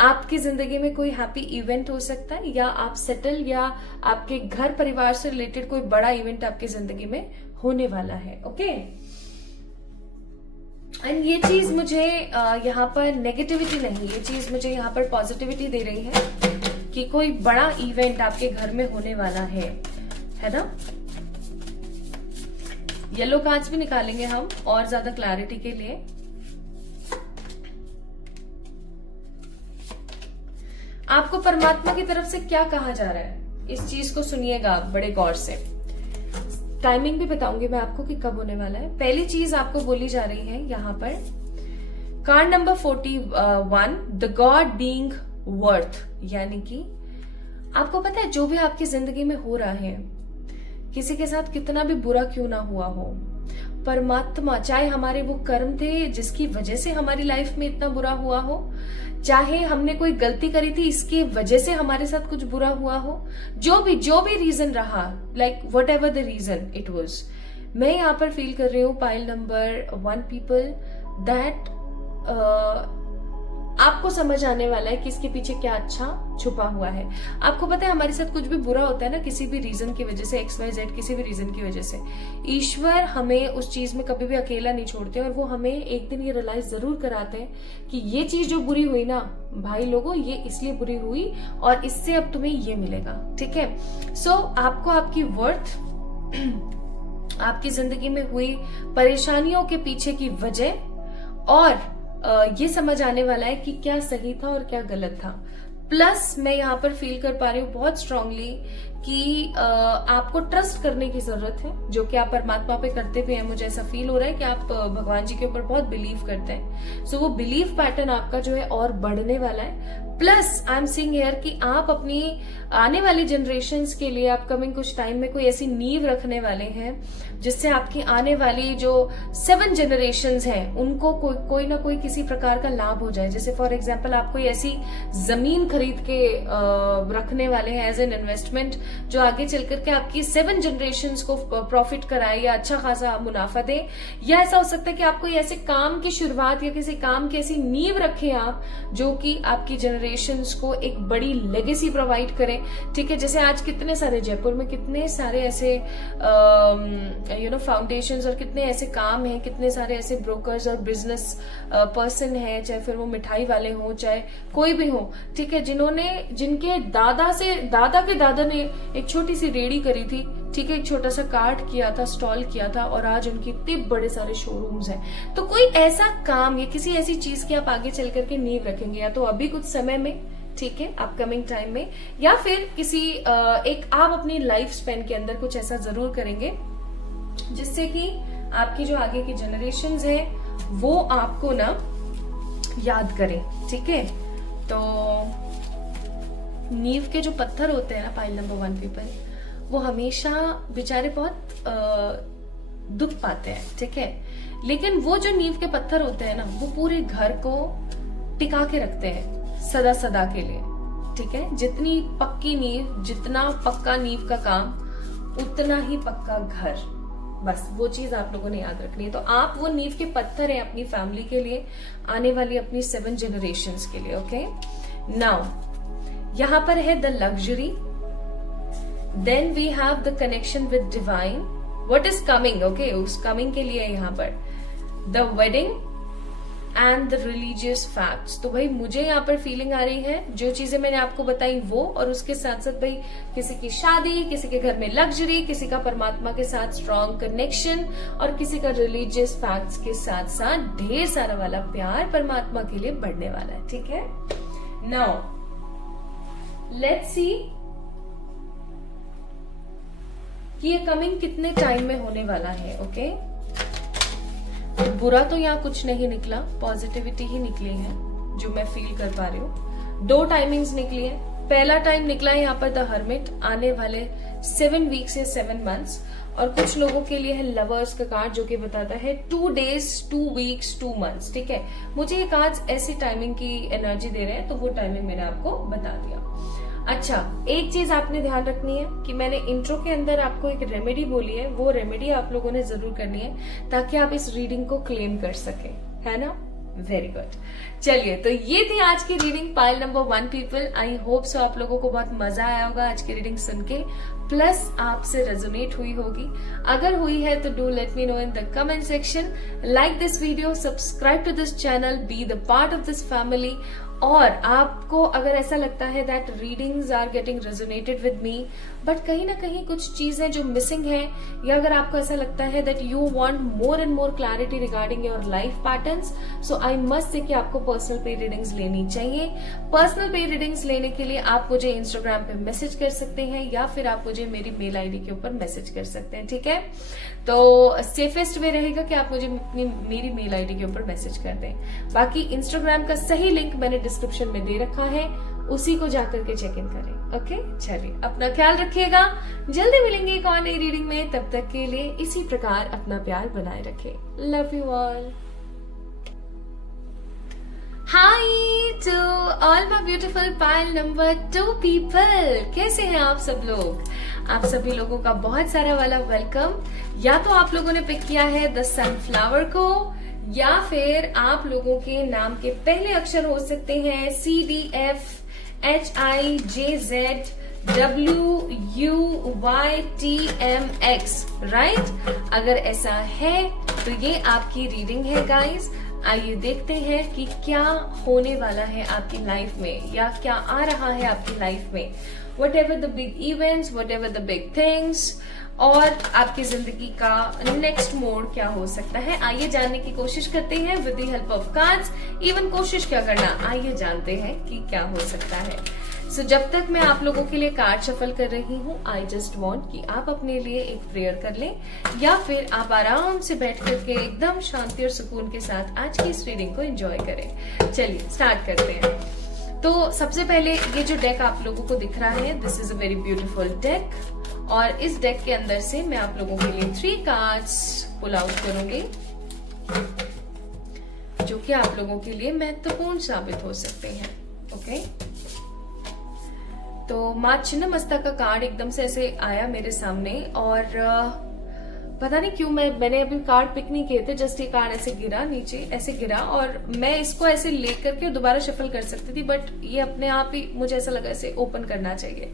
आपकी जिंदगी में कोई हैप्पी इवेंट हो सकता है, या आप सेटल, या आपके घर परिवार से रिलेटेड कोई बड़ा इवेंट आपकी जिंदगी में होने वाला है। ओके, एंड ये चीज मुझे यहाँ पर नेगेटिविटी नहीं, ये चीज मुझे यहाँ पर पॉजिटिविटी दे रही है कि कोई बड़ा इवेंट आपके घर में होने वाला है ना। येलो कार्ड्स भी निकालेंगे हम और ज्यादा क्लैरिटी के लिए। आपको परमात्मा की तरफ से क्या कहा जा रहा है, इस चीज को सुनिएगा आप बड़े गौर से। टाइमिंग भी बताऊंगी मैं आपको कि कब होने वाला है। पहली चीज आपको बोली जा रही है यहाँ पर, card number 41, the God being worth, यानी कि आपको पता है जो भी आपकी जिंदगी में हो रहा है, किसी के साथ कितना भी बुरा क्यों ना हुआ हो, परमात्मा, चाहे हमारे वो कर्म थे जिसकी वजह से हमारी लाइफ में इतना बुरा हुआ हो, चाहे हमने कोई गलती करी थी इसकी वजह से हमारे साथ कुछ बुरा हुआ हो, जो भी रीजन रहा, like whatever the reason it was, मैं यहाँ पर फील कर रही हूँ पाइल नंबर 1 पीपल दैट आपको समझ आने वाला है कि इसके पीछे क्या अच्छा छुपा हुआ है। आपको पता है हमारे साथ कुछ भी बुरा होता है ना, किसी भी रीजन की वजह से, XYZ किसी भी रीजन की वजह से, ईश्वर हमें उस चीज में कभी भी अकेला नहीं छोड़ते, और वो हमें एक दिन ये रियलाइज जरूर कराते हैं कि ये चीज जो बुरी हुई ना भाई लोगों, ये इसलिए बुरी हुई और इससे अब तुम्हें ये मिलेगा, ठीक है। सो आपको आपकी वर्थ, आपकी जिंदगी में हुई परेशानियों के पीछे की वजह और ये समझ आने वाला है कि क्या सही था और क्या गलत था। प्लस मैं यहाँ पर फील कर पा रही हूँ बहुत स्ट्रांगली कि आपको ट्रस्ट करने की जरूरत है, जो कि आप परमात्मा पे करते भी हैं। मुझे ऐसा फील हो रहा है कि आप भगवान जी के ऊपर बहुत बिलीव करते हैं। सो वो बिलीव पैटर्न आपका जो है और बढ़ने वाला है। Plus I am seeing here कि आप अपनी आने वाली जनरेशन्स के लिए अपकमिंग कुछ टाइम में कोई ऐसी नींव रखने वाले हैं जिससे आपकी आने वाली जो 7 जनरेशन्स हैं उनको कोई ना कोई किसी प्रकार का लाभ हो जाए। जैसे फॉर एग्जाम्पल आप कोई ऐसी जमीन खरीद के रखने वाले हैं एज एन इन्वेस्टमेंट, जो आगे चल करके आपकी 7 जनरेशन्स को प्रॉफिट कराए या अच्छा खासा मुनाफा दे। या ऐसा हो सकता है कि आप कोई ऐसे काम की शुरुआत या किसी काम की ऐसी नींव रखें आप, जो कि आपकी जनरेशन्स को एक बड़ी लेगेसी प्रोवाइड करे, ठीक है। जैसे आज कितने सारे जयपुर में कितने सारे ऐसे फाउंडेशंस और कितने ऐसे काम हैं, कितने सारे ऐसे ब्रोकर्स और बिजनेस पर्सन हैं, चाहे फिर वो मिठाई वाले हों चाहे कोई भी हो, ठीक है, जिनके दादा के दादा ने एक छोटी सी रेडी करी थी, ठीक है, एक छोटा सा कार्ट किया था, स्टॉल किया था, और आज उनकी इतने बड़े सारे शोरूम्स हैं। तो कोई ऐसा काम या किसी ऐसी चीज की आप आगे चल करके नींव रखेंगे, या तो अभी कुछ समय में, ठीक है, अपकमिंग टाइम में, या फिर किसी एक आप अपनी लाइफ स्पेन के अंदर कुछ ऐसा जरूर करेंगे जिससे कि आपकी जो आगे की जनरेशन्स हैं वो आपको ना याद करें, ठीक है। तो नींव के जो पत्थर होते हैं ना पाइल नंबर 1 पीपल, वो हमेशा बेचारे बहुत दुख पाते हैं, ठीक है, लेकिन वो जो नींव के पत्थर होते हैं ना, वो पूरे घर को टिका के रखते हैं सदा सदा के लिए, ठीक है। जितनी पक्की नींव, जितना पक्का नींव का काम, उतना ही पक्का घर, बस वो चीज आप लोगों ने याद रखनी है। तो आप वो नींव के पत्थर हैं अपनी फैमिली के लिए, आने वाली अपनी 7 जनरेशंस के लिए। ओके, नाउ यहां पर है the luxury, then we have the connection with divine, what is coming, okay, उस कमिंग के लिए यहाँ पर the wedding and the religious facts. तो भाई मुझे यहाँ पर फीलिंग आ रही है जो चीजें मैंने आपको बताई वो, और उसके साथ साथ भाई किसी की शादी, किसी के घर में लग्जरी, किसी का परमात्मा के साथ स्ट्रॉन्ग कनेक्शन, और किसी का रिलीजियस फैक्ट्स के साथ साथ ढेर सारा वाला प्यार परमात्मा के लिए बढ़ने वाला है। ठीक है, नाउ लेट्स सी कि ये कमिंग कितने टाइम में होने वाला है। ओके, बुरा तो यहाँ कुछ नहीं निकला, पॉजिटिविटी ही निकली है जो मैं फील कर पा रही हूँ। 2 टाइमिंग्स निकली है। पहला टाइम निकला है यहाँ पर द हर्मिट, आने वाले 7 वीक्स या 7 मंथ्स, और कुछ लोगों के लिए है लवर्स का कार्ड जो कि बताता है 2 days, 2 weeks, 2 months। ठीक है, मुझे ये कार्ड्स ऐसी टाइमिंग की एनर्जी दे रहे हैं, तो वो टाइमिंग मैंने आपको बता दिया। अच्छा, एक चीज आपने ध्यान रखनी है कि मैंने इंट्रो के अंदर आपको एक रेमेडी बोली है, वो रेमेडी आप लोगों ने जरूर करनी है ताकि आप इस रीडिंग को क्लेम कर सके, है ना? Very good. चलिए, तो ये थी आज की reading pile number 1 people. I hope so आप लोगों को बहुत मजा आया होगा आज की रीडिंग सुन के, प्लस आपसे रेजोनेट हुई होगी। अगर हुई है तो do let me know in the comment section. Like this video, subscribe to this channel, be the part of this family. और आपको अगर ऐसा लगता है that readings are getting resonated with me, but कहीं ना कहीं कुछ चीजें जो मिसिंग है, या अगर आपको ऐसा लगता है that you want more and more clarity regarding your life patterns, so I must say कि आपको पर्सनल पे रीडिंग्स लेनी चाहिए। पर्सनल पे रीडिंग्स लेने के लिए आप मुझे इंस्टाग्राम पे मैसेज कर सकते हैं, या फिर आप मुझे मेरी मेल आईडी के ऊपर मैसेज कर सकते हैं। ठीक है, तो सेफेस्ट वे रहेगा कि आप मुझे मेरी मेल आईडी के ऊपर मैसेज कर दें। बाकी इंस्टाग्राम का सही लिंक मैंने डिस्क्रिप्शन में दे रखा है, उसी को जाकर के चेक इन करें। ओके, चलिए, अपना ख्याल रखिएगा। जल्दी मिलेंगे एक और नई रीडिंग में, तब तक के लिए इसी प्रकार अपना प्यार बनाए रखें। Love you all. Hi to all my beautiful pile number 2 people. कैसे हैं आप सब लोग? आप सभी लोगों का बहुत सारा वाला वेलकम। या तो आप लोगों ने पिक किया है द सनफ्लावर को, या फिर आप लोगों के नाम के पहले अक्षर हो सकते हैं CDF HIJZ WUYTMX, राइट? अगर ऐसा है तो ये आपकी रीडिंग है गाइस। आइए देखते हैं कि क्या होने वाला है आपकी लाइफ में, या क्या आ रहा है आपकी लाइफ में। What ever the big events, what ever the big things, और आपकी जिंदगी का नेक्स्ट मोड क्या हो सकता है, आइए जानने की कोशिश करते हैं with the help of cards. Even कोशिश क्या करना, आइए जानते हैं कि क्या हो सकता है। सो जब तक मैं आप लोगों के लिए कार्ड शफल कर रही हूँ, आई जस्ट वांट कि आप अपने लिए एक प्रेयर कर लें, या फिर आप आराम से बैठ करके एकदम शांति और सुकून के साथ आज की इस रीडिंग को एंजॉय करें। चलिए स्टार्ट करते हैं। तो सबसे पहले ये जो डेक आप लोगों को दिख रहा है, this is a very beautiful deck, और इस डेक के अंदर से मैं आप लोगों के लिए 3 कार्ड्स पुल आउट करूंगी जो कि आप लोगों के लिए महत्वपूर्ण साबित हो सकते हैं। ओके, तो माँ छिन्नमस्ता का कार्ड एकदम से ऐसे आया मेरे सामने, और पता नहीं क्यों मैंने अभी कार्ड पिक नहीं किए थे, जस्ट ये कार्ड ऐसे गिरा नीचे, ऐसे गिरा, और मैं इसको ऐसे लेकर के दोबारा शफल कर सकती थी, बट ये अपने आप ही मुझे ऐसा लगा ऐसे ओपन करना चाहिए,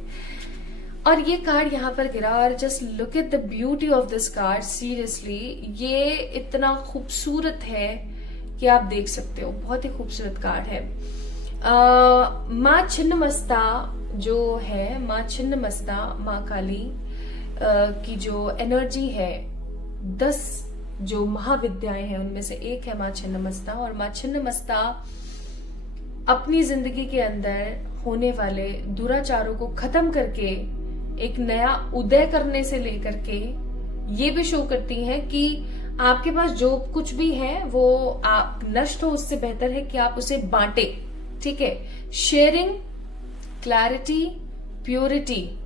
और ये कार्ड यहाँ पर गिरा। और just look at the beauty of this card. Seriously ये इतना खूबसूरत है कि आप देख सकते हो, बहुत ही खूबसूरत कार्ड है। माँ छिन्नमस्ता जो है, माँ छिन्नमस्ता, माँ काली की जो एनर्जी है, 10 जो महाविद्याएं हैं उनमें से एक है माँ छिन्नमस्ता, और माँ छिन्नमस्ता अपनी जिंदगी के अंदर होने वाले दुराचारों को खत्म करके एक नया उदय करने से लेकर के ये भी शो करती हैं कि आपके पास जो कुछ भी है वो आप नष्ट हो, उससे बेहतर है कि आप उसे बांटे। ठीक है, शेयरिंग, क्लैरिटी, प्योरिटी,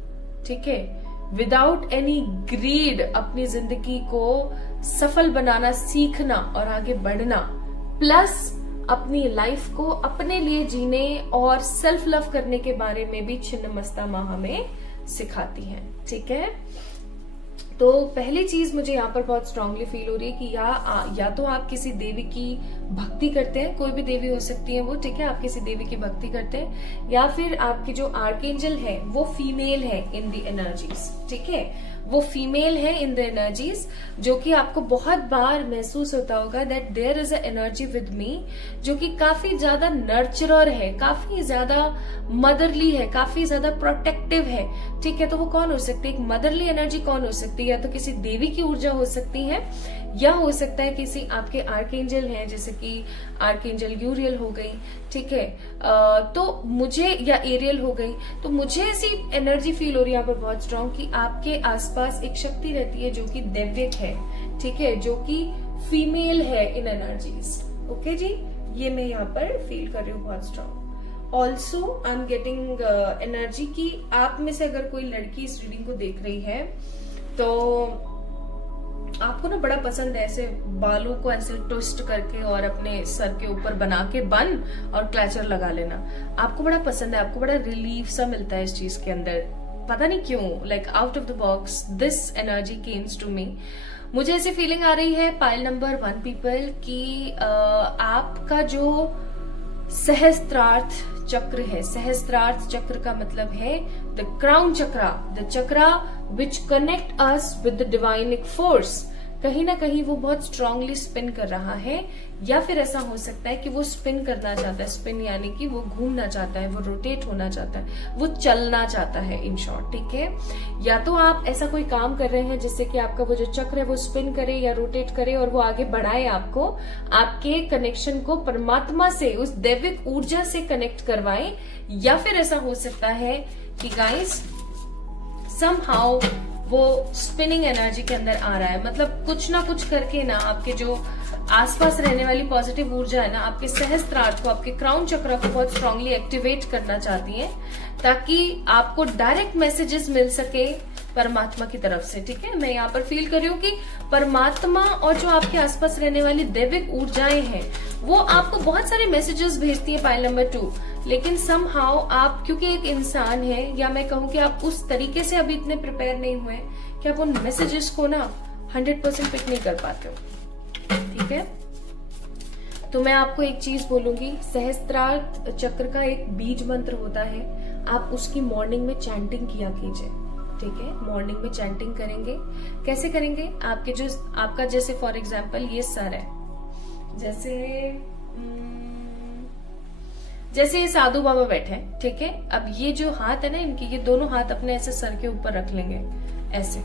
ठीक है, विदाउट एनी ग्रीड अपनी जिंदगी को सफल बनाना सीखना और आगे बढ़ना, प्लस अपनी लाइफ को अपने लिए जीने और सेल्फ लव करने के बारे में भी छिन्नमस्ता माँ हमें सिखाती हैं। ठीक है, तो पहली चीज मुझे यहाँ पर बहुत स्ट्रांगली फील हो रही है कि या तो आप किसी देवी की भक्ति करते हैं, कोई भी देवी हो सकती है वो, ठीक है, आप किसी देवी की भक्ति करते हैं, या फिर आपकी जो आर्कएंजल है वो फीमेल है इन द एनर्जीज, ठीक है, वो फीमेल है इन द एनर्जीज, जो कि आपको बहुत बार महसूस होता होगा that there is a energy with me जो कि काफी ज्यादा नर्चरर है, काफी ज्यादा मदरली है, काफी ज्यादा प्रोटेक्टिव है, ठीक है। तो वो कौन हो सकती है? एक मदरली एनर्जी कौन हो सकती है? या तो किसी देवी की ऊर्जा हो सकती है, या हो सकता है किसी आपके आर्कएंजल हैं, जैसे कि आर्कएंजल यूरियल हो गई, ठीक है, तो मुझे, या एरियल हो गई, तो मुझे ऐसी एनर्जी फील हो रही है यहाँ पर बहुत स्ट्रांग कि आपके आसपास एक शक्ति रहती है जो कि दैविक है, ठीक है, जो कि फीमेल है इन एनर्जीज। ओके जी, ये मैं यहाँ पर फील कर रही हूँ बहुत strong. Also I am getting energy की आप में से अगर कोई लड़की इस रीडिंग को देख रही है तो आपको ना बड़ा पसंद है ऐसे बालों को ऐसे ट्विस्ट करके और अपने सर के ऊपर बना के बन और क्लचर लगा लेना, आपको बड़ा पसंद है, आपको बड़ा रिलीफ सा मिलता है इस चीज के अंदर, पता नहीं क्यों, like out of the box this energy comes to me. मुझे ऐसी फीलिंग आ रही है पाइल नंबर 1 पीपल की आपका जो सहस्त्रार्थ चक्र है, सहस्त्रार्थ चक्र का मतलब है the crown chakra, the chakra which connect us with the divine force, कहीं ना कहीं वो बहुत स्ट्रांगली स्पिन कर रहा है, या फिर ऐसा हो सकता है कि वो स्पिन करना चाहता है, स्पिन यानी कि वो घूमना चाहता है, वो रोटेट होना चाहता है, वो चलना चाहता है इन शॉर्ट, ठीक है। या तो आप ऐसा कोई काम कर रहे हैं जिससे कि आपका वो जो चक्र है वो स्पिन करे या रोटेट करे और वो आगे बढ़ाए आपको, आपके कनेक्शन को परमात्मा से, उस दैविक ऊर्जा से कनेक्ट करवाए, या फिर ऐसा हो सकता है कि गाइस समहाउ वो स्पिनिंग एनर्जी के अंदर आ रहा है, मतलब कुछ ना कुछ करके ना आपके जो आसपास रहने वाली पॉजिटिव ऊर्जा है ना, आपके सहस्त्रार्थ को, आपके क्राउन चक्र को बहुत स्ट्रांगली एक्टिवेट करना चाहती है, ताकि आपको डायरेक्ट मैसेजेस मिल सके परमात्मा की तरफ से, ठीक है। मैं यहाँ पर फील कर रही हूँ कि परमात्मा और जो आपके आसपास रहने वाली दैविक ऊर्जाएं हैं वो आपको बहुत सारे मैसेजेस भेजती है पाइल नंबर 2, लेकिन समहाउ आप क्योंकि एक इंसान है, या मैं कहूँ कि आप उस तरीके से अभी इतने प्रिपेयर नहीं हुए कि आप उन मैसेजेस को ना 100% पिक नहीं कर पाते हो, ठीक है। तो मैं आपको एक चीज बोलूंगी, सहस्त्रार्थ चक्र का एक बीज मंत्र होता है, आप उसकी मॉर्निंग में चैंटिंग किया कीजिए, ठीक है। मॉर्निंग में चैंटिंग करेंगे, कैसे करेंगे? आपके जो आपका जैसे फॉर एग्जांपल ये सर है, जैसे ये साधु बाबा बैठे हैं, ठीक है। अब ये जो हाथ है ना इनके, ये दोनों हाथ अपने ऐसे सर के ऊपर रख लेंगे ऐसे,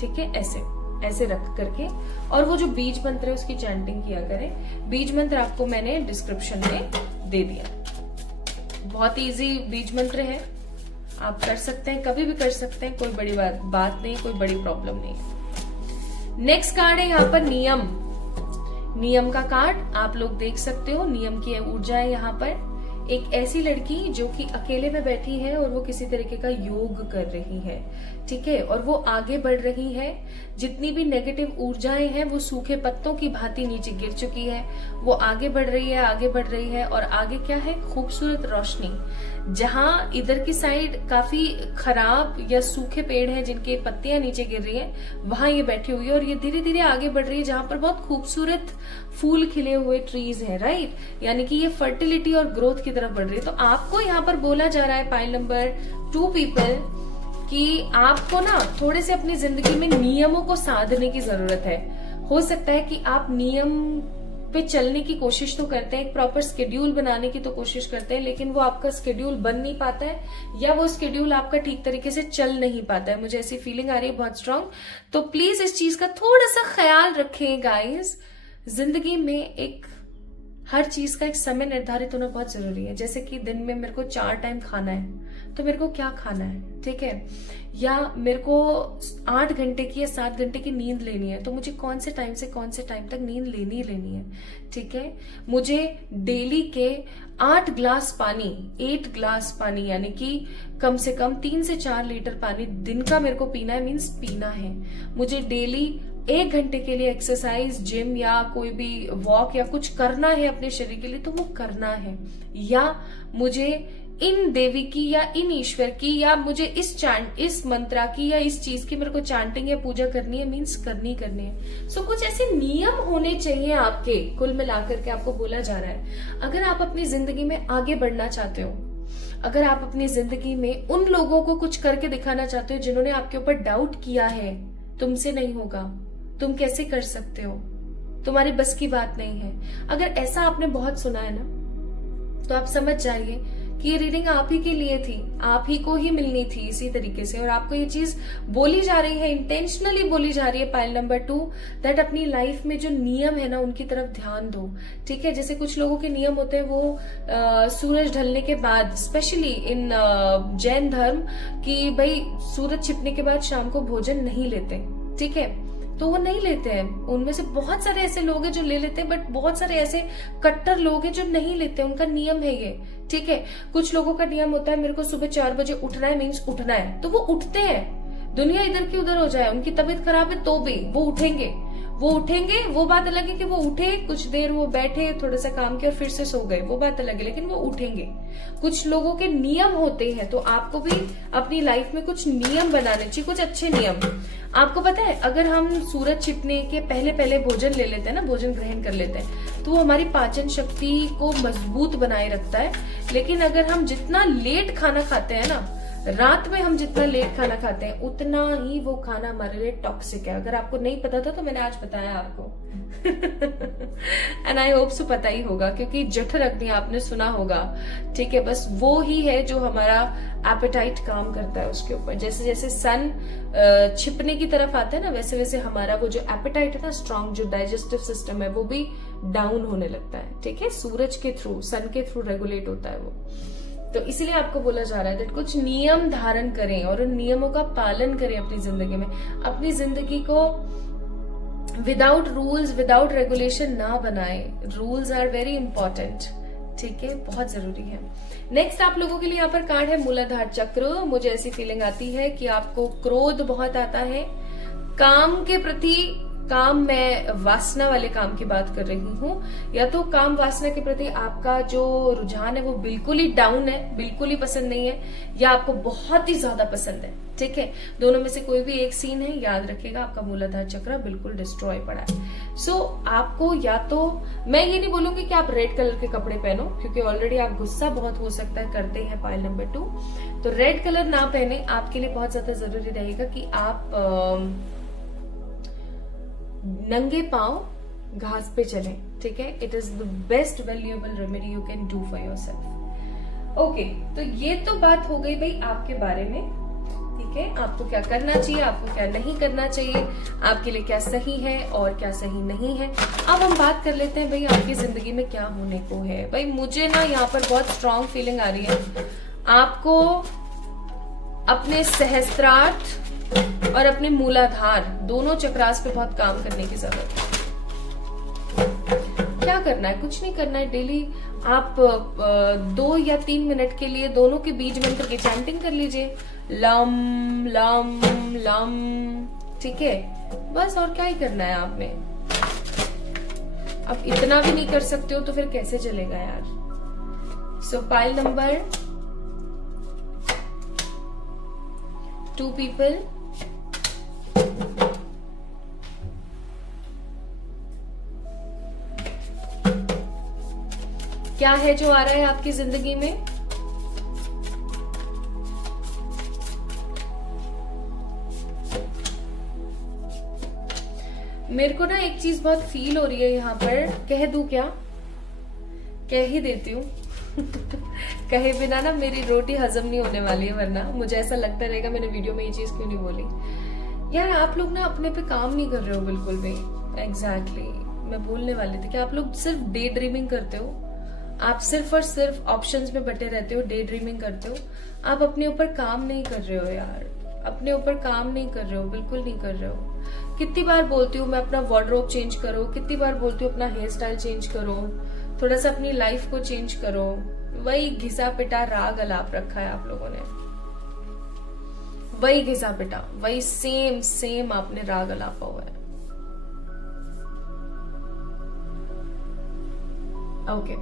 ठीक है, ऐसे ऐसे रख करके, और वो जो बीज मंत्र है उसकी चैंटिंग किया करें। बीज मंत्र आपको मैंने डिस्क्रिप्शन में दे दिया, बहुत इजी बीज मंत्र है, आप कर सकते हैं, कभी भी कर सकते हैं, कोई बड़ी बात नहीं, कोई बड़ी प्रॉब्लम नहीं। नेक्स्ट कार्ड है यहाँ पर नियम, नियम का कार्ड आप लोग देख सकते हो। नियम की ऊर्जा है यहाँ पर, एक ऐसी लड़की जो कि अकेले में बैठी है और वो किसी तरीके का योग कर रही है, ठीक है, और वो आगे बढ़ रही है। जितनी भी नेगेटिव ऊर्जाएं हैं वो सूखे पत्तों की भांति नीचे गिर चुकी है, वो आगे बढ़ रही है, आगे बढ़ रही है, और आगे क्या है? खूबसूरत रोशनी। जहां इधर की साइड काफी खराब या सूखे पेड़ हैं जिनके पत्तियां नीचे गिर रही हैं, वहां ये बैठी हुई है, और ये धीरे धीरे आगे बढ़ रही है जहां पर बहुत खूबसूरत फूल खिले हुए ट्रीज हैं, राइट, यानी कि ये फर्टिलिटी और ग्रोथ की तरफ बढ़ रही है। तो आपको यहाँ पर बोला जा रहा है पाइल नंबर 2 पीपल कि आपको ना थोड़े से अपनी जिंदगी में नियमों को साधने की जरूरत है। हो सकता है कि आप नियम पे चलने की कोशिश तो करते हैं, एक प्रॉपर स्केड्यूल बनाने की तो कोशिश करते हैं, लेकिन वो आपका स्केड्यूल बन नहीं पाता है, या वो स्केड्यूल आपका ठीक तरीके से चल नहीं पाता है। मुझे ऐसी फीलिंग आ रही है बहुत स्ट्रांग। तो प्लीज इस चीज का थोड़ा सा ख्याल रखें गाइस। जिंदगी में एक हर चीज का एक समय निर्धारित होना बहुत जरूरी है। जैसे कि दिन में मेरे को 4 टाइम खाना है, तो मेरे को क्या खाना है, ठीक है, या मेरे को 8 घंटे की या 7 घंटे की नींद लेनी है, तो मुझे कौन से टाइम से कौन से टाइम तक नींद लेनी है, ठीक है। मुझे डेली के 8 ग्लास पानी, 8 ग्लास पानी यानी कि कम से कम 3 से 4 लीटर पानी दिन का मेरे को पीना है, मीन्स पीना है। मुझे डेली 1 घंटे के लिए एक्सरसाइज, जिम या कोई भी वॉक या कुछ करना है अपने शरीर के लिए, तो वो करना है। या मुझे इन देवी की या इन ईश्वर की या मुझे इस मंत्रा की या इस चीज की मेरे को चैंटिंग या पूजा करनी है, मीन्स करनी है। सो कुछ ऐसे नियम होने चाहिए आपके, कुल मिलाकर के आपको बोला जा रहा है। अगर आप अपनी जिंदगी में आगे बढ़ना चाहते हो, अगर आप अपनी जिंदगी में उन लोगों को कुछ करके दिखाना चाहते हो जिन्होंने आपके ऊपर डाउट किया है, तुमसे नहीं होगा, तुम कैसे कर सकते हो, तुम्हारी बस की बात नहीं है, अगर ऐसा आपने बहुत सुना है ना, तो आप समझ जाइए कि ये रीडिंग आप ही के लिए थी, आप ही को ही मिलनी थी इसी तरीके से। और आपको ये चीज बोली जा रही है, इंटेंशनली बोली जा रही है पाइल नंबर 2, दैट अपनी लाइफ में जो नियम है ना उनकी तरफ ध्यान दो। ठीक है, जैसे कुछ लोगों के नियम होते हैं वो सूरज ढलने के बाद, स्पेशली इन जैन धर्म, कि भाई सूरज छिपने के बाद शाम को भोजन नहीं लेते। ठीक है, तो वो नहीं लेते हैं। उनमें से बहुत सारे ऐसे लोग हैं जो ले लेते हैं, बट बहुत सारे ऐसे कट्टर लोग हैं जो नहीं लेते, उनका नियम है ये। ठीक है, कुछ लोगों का नियम होता है मेरे को सुबह 4 बजे उठना है, मीन्स उठना है, तो वो उठते हैं, दुनिया इधर की उधर हो जाए, उनकी तबीयत खराब है तो भी वो उठेंगे। वो बात अलग है कि वो उठे, कुछ देर वो बैठे, थोड़ा सा काम किया और फिर से सो गए, वो बात अलग है, लेकिन वो उठेंगे। कुछ लोगों के नियम होते हैं, तो आपको भी अपनी लाइफ में कुछ नियम बनाने चाहिए, कुछ अच्छे नियम। आपको पता है, अगर हम सूरज छिपने के पहले भोजन ले लेते हैं ना, भोजन ग्रहण कर लेते हैं, तो वो हमारी पाचन शक्ति को मजबूत बनाए रखता है। लेकिन अगर हम जितना लेट खाना खाते हैं ना, रात में हम जितना लेट खाना खाते हैं, उतना ही वो खाना हमारे लिए टॉक्सिक है। अगर आपको नहीं पता था तो मैंने आज बताया आपको। एंड आई होप सो पता ही होगा, क्योंकि जठर अग्नि आपने सुना होगा। ठीक है, बस वो ही है जो हमारा एपेटाइट काम करता है उसके ऊपर। जैसे जैसे सन छिपने की तरफ आता है ना, वैसे वैसे हमारा वो जो एपेटाइट है ना, स्ट्रॉन्ग जो डाइजेस्टिव सिस्टम है, वो भी डाउन होने लगता है। ठीक है, सूरज के थ्रू, सन के थ्रू रेगुलेट होता है वो। तो इसीलिए आपको बोला जा रहा है दैट कुछ नियम धारण करें और उन नियमों का पालन करें अपनी जिंदगी में। अपनी जिंदगी को विदाउट रूल्स, विदाउट रेगुलेशन ना बनाए। Rules are very important. ठीक है, बहुत जरूरी है। नेक्स्ट आप लोगों के लिए यहाँ पर कार्ड है मूलाधार चक्र। मुझे ऐसी फीलिंग आती है कि आपको क्रोध बहुत आता है काम के प्रति। काम, मैं वासना वाले काम की बात कर रही हूँ, या तो काम वासना के प्रति आपका जो रुझान है वो बिल्कुल ही डाउन है, बिल्कुल ही पसंद नहीं है, या आपको बहुत ही ज्यादा पसंद है। ठीक है, दोनों में से कोई भी एक सीन है, याद रखिएगा आपका मूलाधार चक्र बिल्कुल डिस्ट्रॉय पड़ा है। सो आपको, या तो मैं ये नहीं बोलूंगी कि आप रेड कलर के कपड़े पहनो, क्योंकि ऑलरेडी आप गुस्सा बहुत हो सकता है, करते हैं पाइल नंबर 2, तो रेड कलर ना पहने। आपके लिए बहुत ज्यादा जरूरी रहेगा कि आप नंगे पांव घास पे चलें। ठीक है, it is the best valuable remedy you can do for yourself. Okay, तो ये तो बात हो गई भाई आपके बारे में। ठीक है, आपको क्या करना चाहिए, आपको क्या नहीं करना चाहिए, आपके लिए क्या सही है और क्या सही नहीं है। अब हम बात कर लेते हैं भाई आपकी जिंदगी में क्या होने को है। भाई मुझे ना यहाँ पर बहुत स्ट्रांग फीलिंग आ रही है, आपको अपने सहस्त्रार्थ और अपने मूलाधार दोनों चक्रास पे बहुत काम करने की जरूरत है। क्या करना है? कुछ नहीं करना है। डेली आप 2 या 3 मिनट के लिए दोनों के बीज मंत्र की चैंटिंग कर लीजिए, लम लम लम। ठीक है, बस और क्या ही करना है आपने। अब इतना भी नहीं कर सकते हो तो फिर कैसे चलेगा यार। सो पाइल नंबर 2 पीपल, क्या है जो आ रहा है आपकी जिंदगी में? मेरे को ना एक चीज बहुत फील हो रही है यहाँ पर, कह दूं क्या? कह ही देती हूँ। कहे बिना ना मेरी रोटी हजम नहीं होने वाली है, वरना मुझे ऐसा लगता रहेगा मैंने वीडियो में ये चीज क्यों नहीं बोली। यार आप लोग ना अपने पे काम नहीं कर रहे हो बिल्कुल भी। एग्जैक्टली मैं बोलने वाली थी कि आप लोग सिर्फ डे ड्रीमिंग करते हो, आप सिर्फ और सिर्फ ऑप्शंस में बटे रहते हो, डे ड्रीमिंग करते हो। आप अपने ऊपर काम नहीं कर रहे हो यार, अपने ऊपर काम नहीं कर रहे हो, बिल्कुल नहीं कर रहे हो। कितनी बार बोलती हूँ मैं अपना वार्डरोब चेंज करो, कितनी बार बोलती हूँ अपना हेयर स्टाइल चेंज करो, थोड़ा सा अपनी लाइफ को चेंज करो। वही घिसा पिटा राग अलाप रखा है आप लोगों ने, वही घिसा पिटा, वही सेम आपने राग अलापा हुआ है। ओके,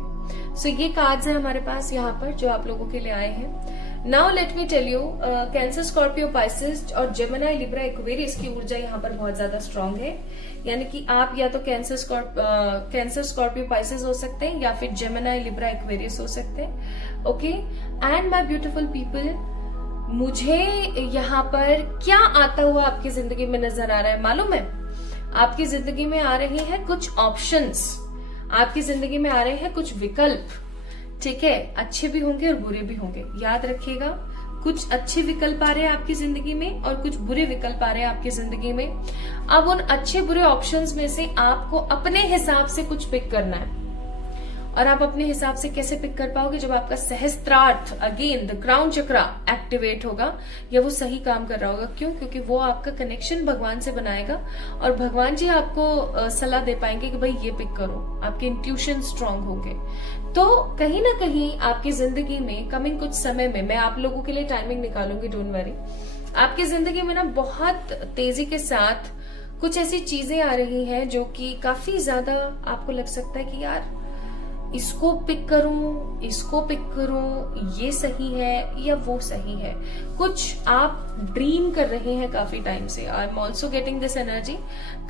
सो ये कार्ड्स हैं हमारे पास यहाँ पर जो आप लोगों के लिए आए हैं। Now let me tell you, Cancer, Scorpio, Pisces और जेमिनी, लिब्रा, एक्वेरियस की ऊर्जा यहाँ पर बहुत ज्यादा स्ट्रांग है। यानी कि आप या तो कैंसर, स्कॉर्पियो, पाइसेस हो सकते हैं या फिर जेमिनी, लिब्रा, एक्वेरियस हो सकते हैं। Okay, and my beautiful people, मुझे यहाँ पर क्या आता हुआ आपकी जिंदगी में नजर आ रहा है मालूम है? आपकी जिंदगी में आ रहे हैं कुछ ऑप्शंस, आपकी जिंदगी में आ रहे हैं कुछ विकल्प, ठीक है? अच्छे भी होंगे और बुरे भी होंगे, याद रखिएगा। कुछ अच्छे विकल्प आ रहे हैं आपकी जिंदगी में और कुछ बुरे विकल्प आ रहे हैं आपकी जिंदगी में। अब उन अच्छे बुरे ऑप्शंस में से आपको अपने हिसाब से कुछ पिक करना है। और आप अपने हिसाब से कैसे पिक कर पाओगे? जब आपका सहस्त्रार्थ, again the crown chakra activate होगा या वो सही काम कर रहा होगा। क्यों? क्योंकि वो आपका कनेक्शन भगवान से बनाएगा और भगवान जी आपको सलाह दे पाएंगे कि भाई ये पिक करो। आपके इंट्यूशन स्ट्रांग होंगे। तो कहीं ना कहीं आपकी जिंदगी में कमिंग कुछ समय में, मैं आप लोगों के लिए टाइमिंग निकालूंगी, डोंट वरी, आपकी जिंदगी में ना बहुत तेजी के साथ कुछ ऐसी चीजें आ रही हैं जो कि काफी ज्यादा आपको लग सकता है कि यार इसको पिक करूं, इसको पिक करूं, ये सही है या वो सही है। कुछ आप ड्रीम कर रहे हैं काफी टाइम से। I am also getting this energy.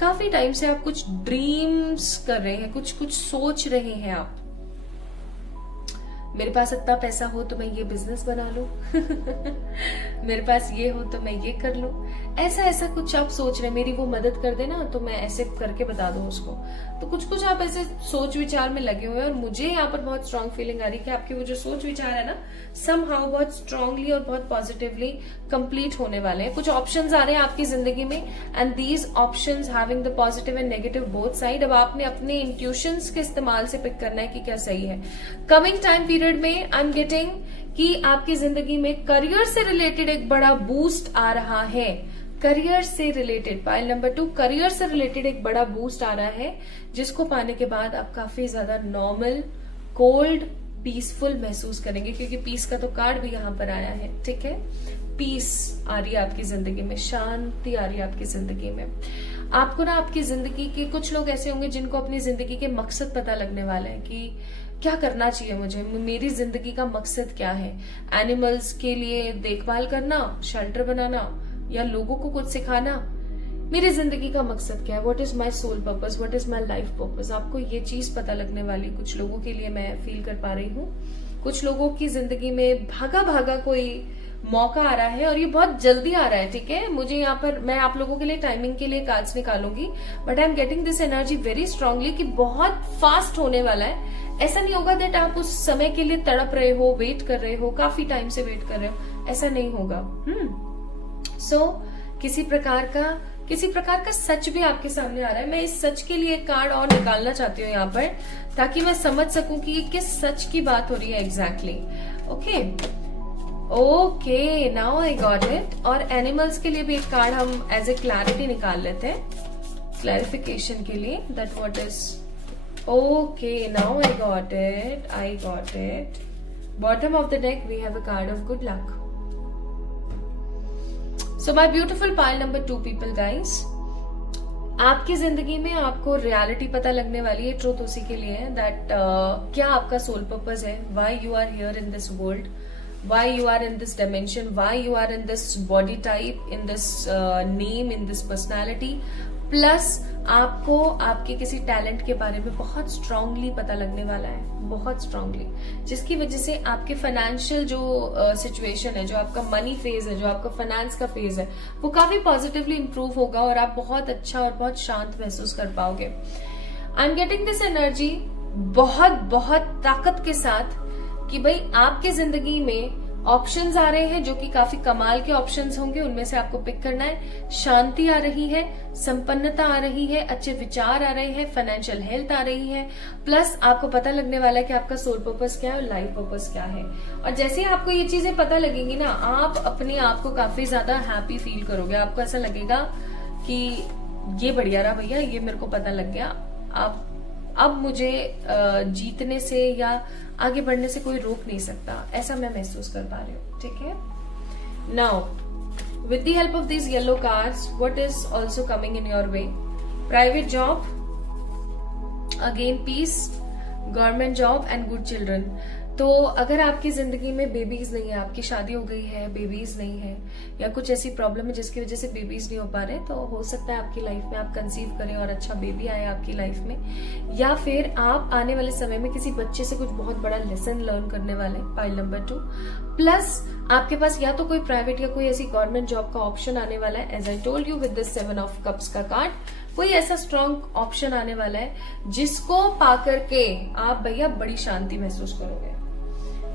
काफी टाइम से आप कुछ ड्रीम्स कर रहे हैं, कुछ सोच रहे हैं आप। मेरे पास इतना पैसा हो तो मैं ये बिजनेस बना लूं मेरे पास ये हो तो मैं ये कर लूं। ऐसा कुछ आप सोच रहे हैं, मेरी वो मदद कर देना तो मैं ऐसे करके बता दूं उसको। तो कुछ आप ऐसे सोच विचार में लगे हुए हैं और मुझे यहाँ पर बहुत स्ट्रांग फीलिंग आ रही है कि आपके वो जो सोच विचार है ना, समहाउ बहुत स्ट्रांगली और बहुत पॉजिटिवली कंप्लीट होने वाले हैं। कुछ ऑप्शंस आ रहे हैं आपकी जिंदगी में and these options having the positive and negative both side. अब आपने अपने इंट्यूशंस के इस्तेमाल से पिक करना है कि क्या सही है। कमिंग टाइम पीरियड में आई एम गेटिंग कि आपकी जिंदगी में करियर से रिलेटेड एक बड़ा बूस्ट आ रहा है। करियर से रिलेटेड, पाइल नंबर 2, करियर से रिलेटेड एक बड़ा बूस्ट आ रहा है जिसको पाने के बाद आप काफी ज्यादा नॉर्मल, कोल्ड, पीसफुल महसूस करेंगे। क्योंकि पीस का तो कार्ड भी यहाँ पर आया है, ठीक है? पीस आ रही है आपकी जिंदगी में, शांति आ रही है आपकी जिंदगी में। आपको ना आपकी जिंदगी के कुछ लोग ऐसे होंगे जिनको अपनी जिंदगी के मकसद पता लगने वाले हैं कि क्या करना चाहिए मुझे, मेरी जिंदगी का मकसद क्या है। एनिमल्स के लिए देखभाल करना, शेल्टर बनाना या लोगों को कुछ सिखाना, मेरी जिंदगी का मकसद क्या है, what is my soul purpose, what is my life purpose. आपको ये चीज पता लगने वाली कुछ लोगों के लिए मैं फील कर पा रही हूँ। कुछ लोगों की जिंदगी में भागा भागा कोई मौका आ रहा है और ये बहुत जल्दी आ रहा है, ठीक है? मुझे यहाँ पर, मैं आप लोगों के लिए टाइमिंग के लिए कार्ड्स निकालूंगी, but I am getting this energy very strongly कि बहुत फास्ट होने वाला है। ऐसा नहीं होगा दैट आप उस समय के लिए तड़प रहे हो, वेट कर रहे हो, काफी टाइम से वेट कर रहे हो, ऐसा नहीं होगा। सो किसी प्रकार का सच भी आपके सामने आ रहा है। मैं इस सच के लिए एक कार्ड और निकालना चाहती हूँ यहाँ पर, ताकि मैं समझ सकूं कि ये किस सच की बात हो रही है exactly. Okay, now I got it. और एनिमल्स के लिए भी एक कार्ड हम एज ए क्लैरिटी निकाल लेते हैं, क्लैरिफिकेशन के लिए, that what is. Okay, now I got it. Bottom of the deck we have a card of good luck. So my beautiful pile number 2 people guys, आपकी जिंदगी में आपको रियलिटी पता लगने वाली है। ट्रूथ उसी के लिए है दैट क्या आपका सोल पर्पस है, why you are here in this world, why you are in this dimension, why you are in this body type, in this name, in this personality. Plus आपको आपके किसी टैलेंट के बारे में बहुत स्ट्रांगली पता लगने वाला है, बहुत स्ट्रांगली, जिसकी वजह से आपके फाइनेंशियल जो सिचुएशन है, जो आपका मनी फेज है, जो आपका फाइनेंस का फेज है, वो काफी पॉजिटिवली इंप्रूव होगा और आप बहुत अच्छा और बहुत शांत महसूस कर पाओगे। आई एम गेटिंग दिस एनर्जी बहुत ताकत के साथ कि भाई आपकी जिंदगी में ऑप्शंस आ रहे हैं जो कि काफी कमाल के ऑप्शंस होंगे, उनमें से आपको पिक करना है। शांति आ रही है, संपन्नता आ रही है, अच्छे विचार आ रहे हैं, फाइनेंशियल हेल्थ आ रही है। प्लस आपको पता लगने वाला है कि आपका सोल पर्पस क्या है और लाइफ पर्पस क्या है। और जैसे ही आपको ये चीजें पता लगेंगी ना, आप अपने आप को काफी ज्यादा हैप्पी फील करोगे। आपको ऐसा लगेगा कि ये बढ़िया रहा भैया, ये मेरे को पता लग गया, अब मुझे जीतने से या आगे बढ़ने से कोई रोक नहीं सकता, ऐसा मैं महसूस कर पा रही हूँ, ठीक है? Now with the help of these yellow cards, what is also coming in your way? Private job, again peace, government job and good children. तो अगर आपकी जिंदगी में बेबीज नहीं है, आपकी शादी हो गई है, बेबीज नहीं है, या कुछ ऐसी प्रॉब्लम है जिसकी वजह से बेबीज नहीं हो पा रहे, तो हो सकता है आपकी लाइफ में आप कंसीव करें और अच्छा बेबी आए आपकी लाइफ में, या फिर आप आने वाले समय में किसी बच्चे से कुछ बहुत बड़ा लेसन लर्न करने वाले, पाइल नंबर 2। प्लस आपके पास या तो कोई प्राइवेट या कोई ऐसी गवर्नमेंट जॉब का ऑप्शन आने वाला है, as I told you with this 7 of cups का कार्ड, कोई ऐसा स्ट्रॉन्ग ऑप्शन आने वाला है जिसको पाकर के आप भैया बड़ी शांति महसूस करोगे।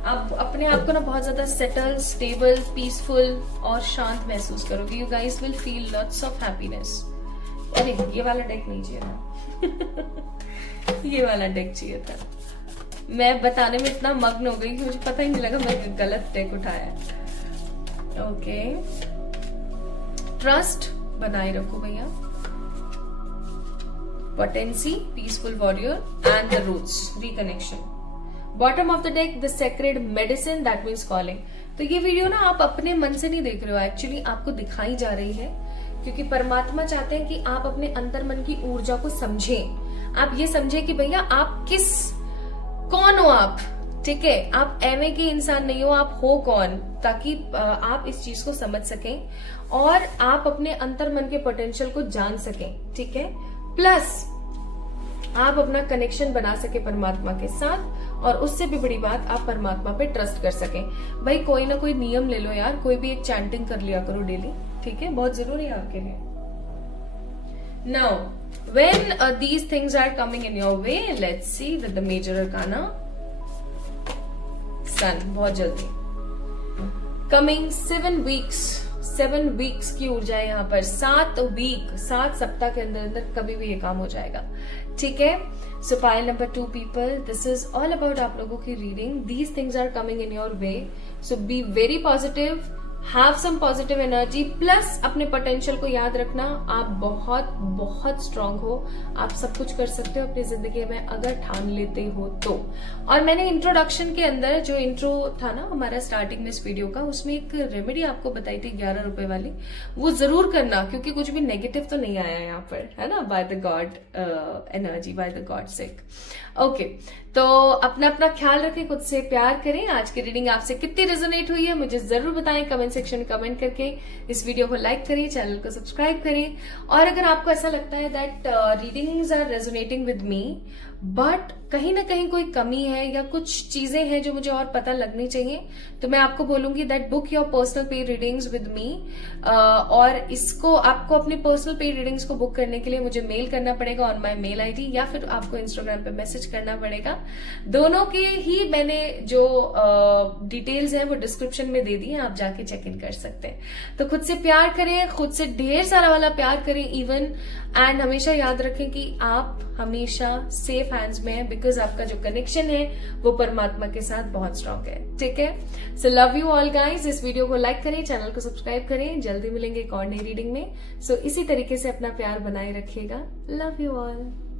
आप अपने आप को ना बहुत ज्यादा सेटल, स्टेबल, पीसफुल और शांत महसूस करोगे। You guys will feel lots of happiness. अरे ये वाला डेक नहीं चाहिए था ये वाला डेक चाहिए था। मैं बताने में इतना मग्न हो गई कि मुझे पता ही नहीं लगा मैं गलत डेक उठाया। ओके, ट्रस्ट बनाए रखो भैया, potency, peaceful warrior and the roots, reconnection. Bottom of the deck the sacred medicine, that means calling. तो ये वीडियो ना आप अपने मन से नहीं देख रहे हो, एक्चुअली आपको दिखाई जा रही है, क्योंकि परमात्मा चाहते हैं कि आप अपने अंतर मन की ऊर्जा को समझें। आप ये समझें कि भैया आप कौन हो आप, ठीक है, आप एवं के इंसान नहीं हो, आप हो कौन, ताकि आप इस चीज को समझ सकें और आप अपने अंतर मन के पोटेंशियल को जान सकें, ठीक है। प्लस आप अपना कनेक्शन बना सके परमात्मा के साथ, और उससे भी बड़ी बात आप परमात्मा पे ट्रस्ट कर सकें। भाई कोई ना कोई नियम ले लो यार, कोई भी एक चैंटिंग कर लिया करो डेली, ठीक है, बहुत जरूरी है आपके लिए। Now when these things are coming in your way, let's see with the major arcana. Sun, बहुत जल्दी कमिंग 7 वीक्स की ऊर्जा है यहाँ पर, 7 सप्ताह के अंदर अंदर कभी भी ये काम हो जाएगा, ठीक है। So pile number 2 people, this is all about आप लोगों की reading. These things are coming in your way, so be very positive, have some positive energy. Plus अपने पोटेंशियल को याद रखना, आप बहुत बहुत स्ट्रांग हो, आप सब कुछ कर सकते हो अपनी जिंदगी में अगर ठान लेते हो तो। और मैंने इंट्रोडक्शन के अंदर जो इंट्रो था ना हमारा स्टार्टिंग में इस वीडियो का, उसमें एक रेमेडी आपको बताई थी 11 रुपए वाली, वो जरूर करना, क्योंकि कुछ भी नेगेटिव तो नहीं आया यहाँ पर, है ना, by the God energy, by the God sick. Okay, तो अपना अपना ख्याल रखें, खुद से प्यार करें। आज की रीडिंग आपसे कितनी रेजोनेट हुई है मुझे जरूर बताएं कमेंट सेक्शन में कमेंट करके। इस वीडियो को लाइक करें, चैनल को सब्सक्राइब करें, और अगर आपको ऐसा लगता है that readings are resonating with me but कहीं ना कहीं कोई कमी है या कुछ चीजें हैं जो मुझे और पता लगनी चाहिए, तो मैं आपको बोलूंगी that book your personal paid readings with me. और इसको आपको अपनी पर्सनल पेड रीडिंग्स को बुक करने के लिए मुझे मेल करना पड़ेगा ऑन माय मेल आईडी, या फिर आपको इंस्टाग्राम पे मैसेज करना पड़ेगा। दोनों के ही मैंने जो डिटेल्स है वो डिस्क्रिप्शन में दे दी है, आप जाके चेक इन कर सकते हैं। तो खुद से प्यार करें, खुद से ढेर सारा वाला प्यार करें इवन, एंड हमेशा याद रखें कि आप हमेशा सेफ हैंड्स में है, बिकॉज आपका जो कनेक्शन है वो परमात्मा के साथ बहुत स्ट्रांग है, ठीक है। So love you all guys. इस वीडियो को लाइक करें, चैनल को सब्सक्राइब करें, जल्दी मिलेंगे एक और नई रीडिंग में। सो इसी तरीके से अपना प्यार बनाए रखिएगा। Love you all.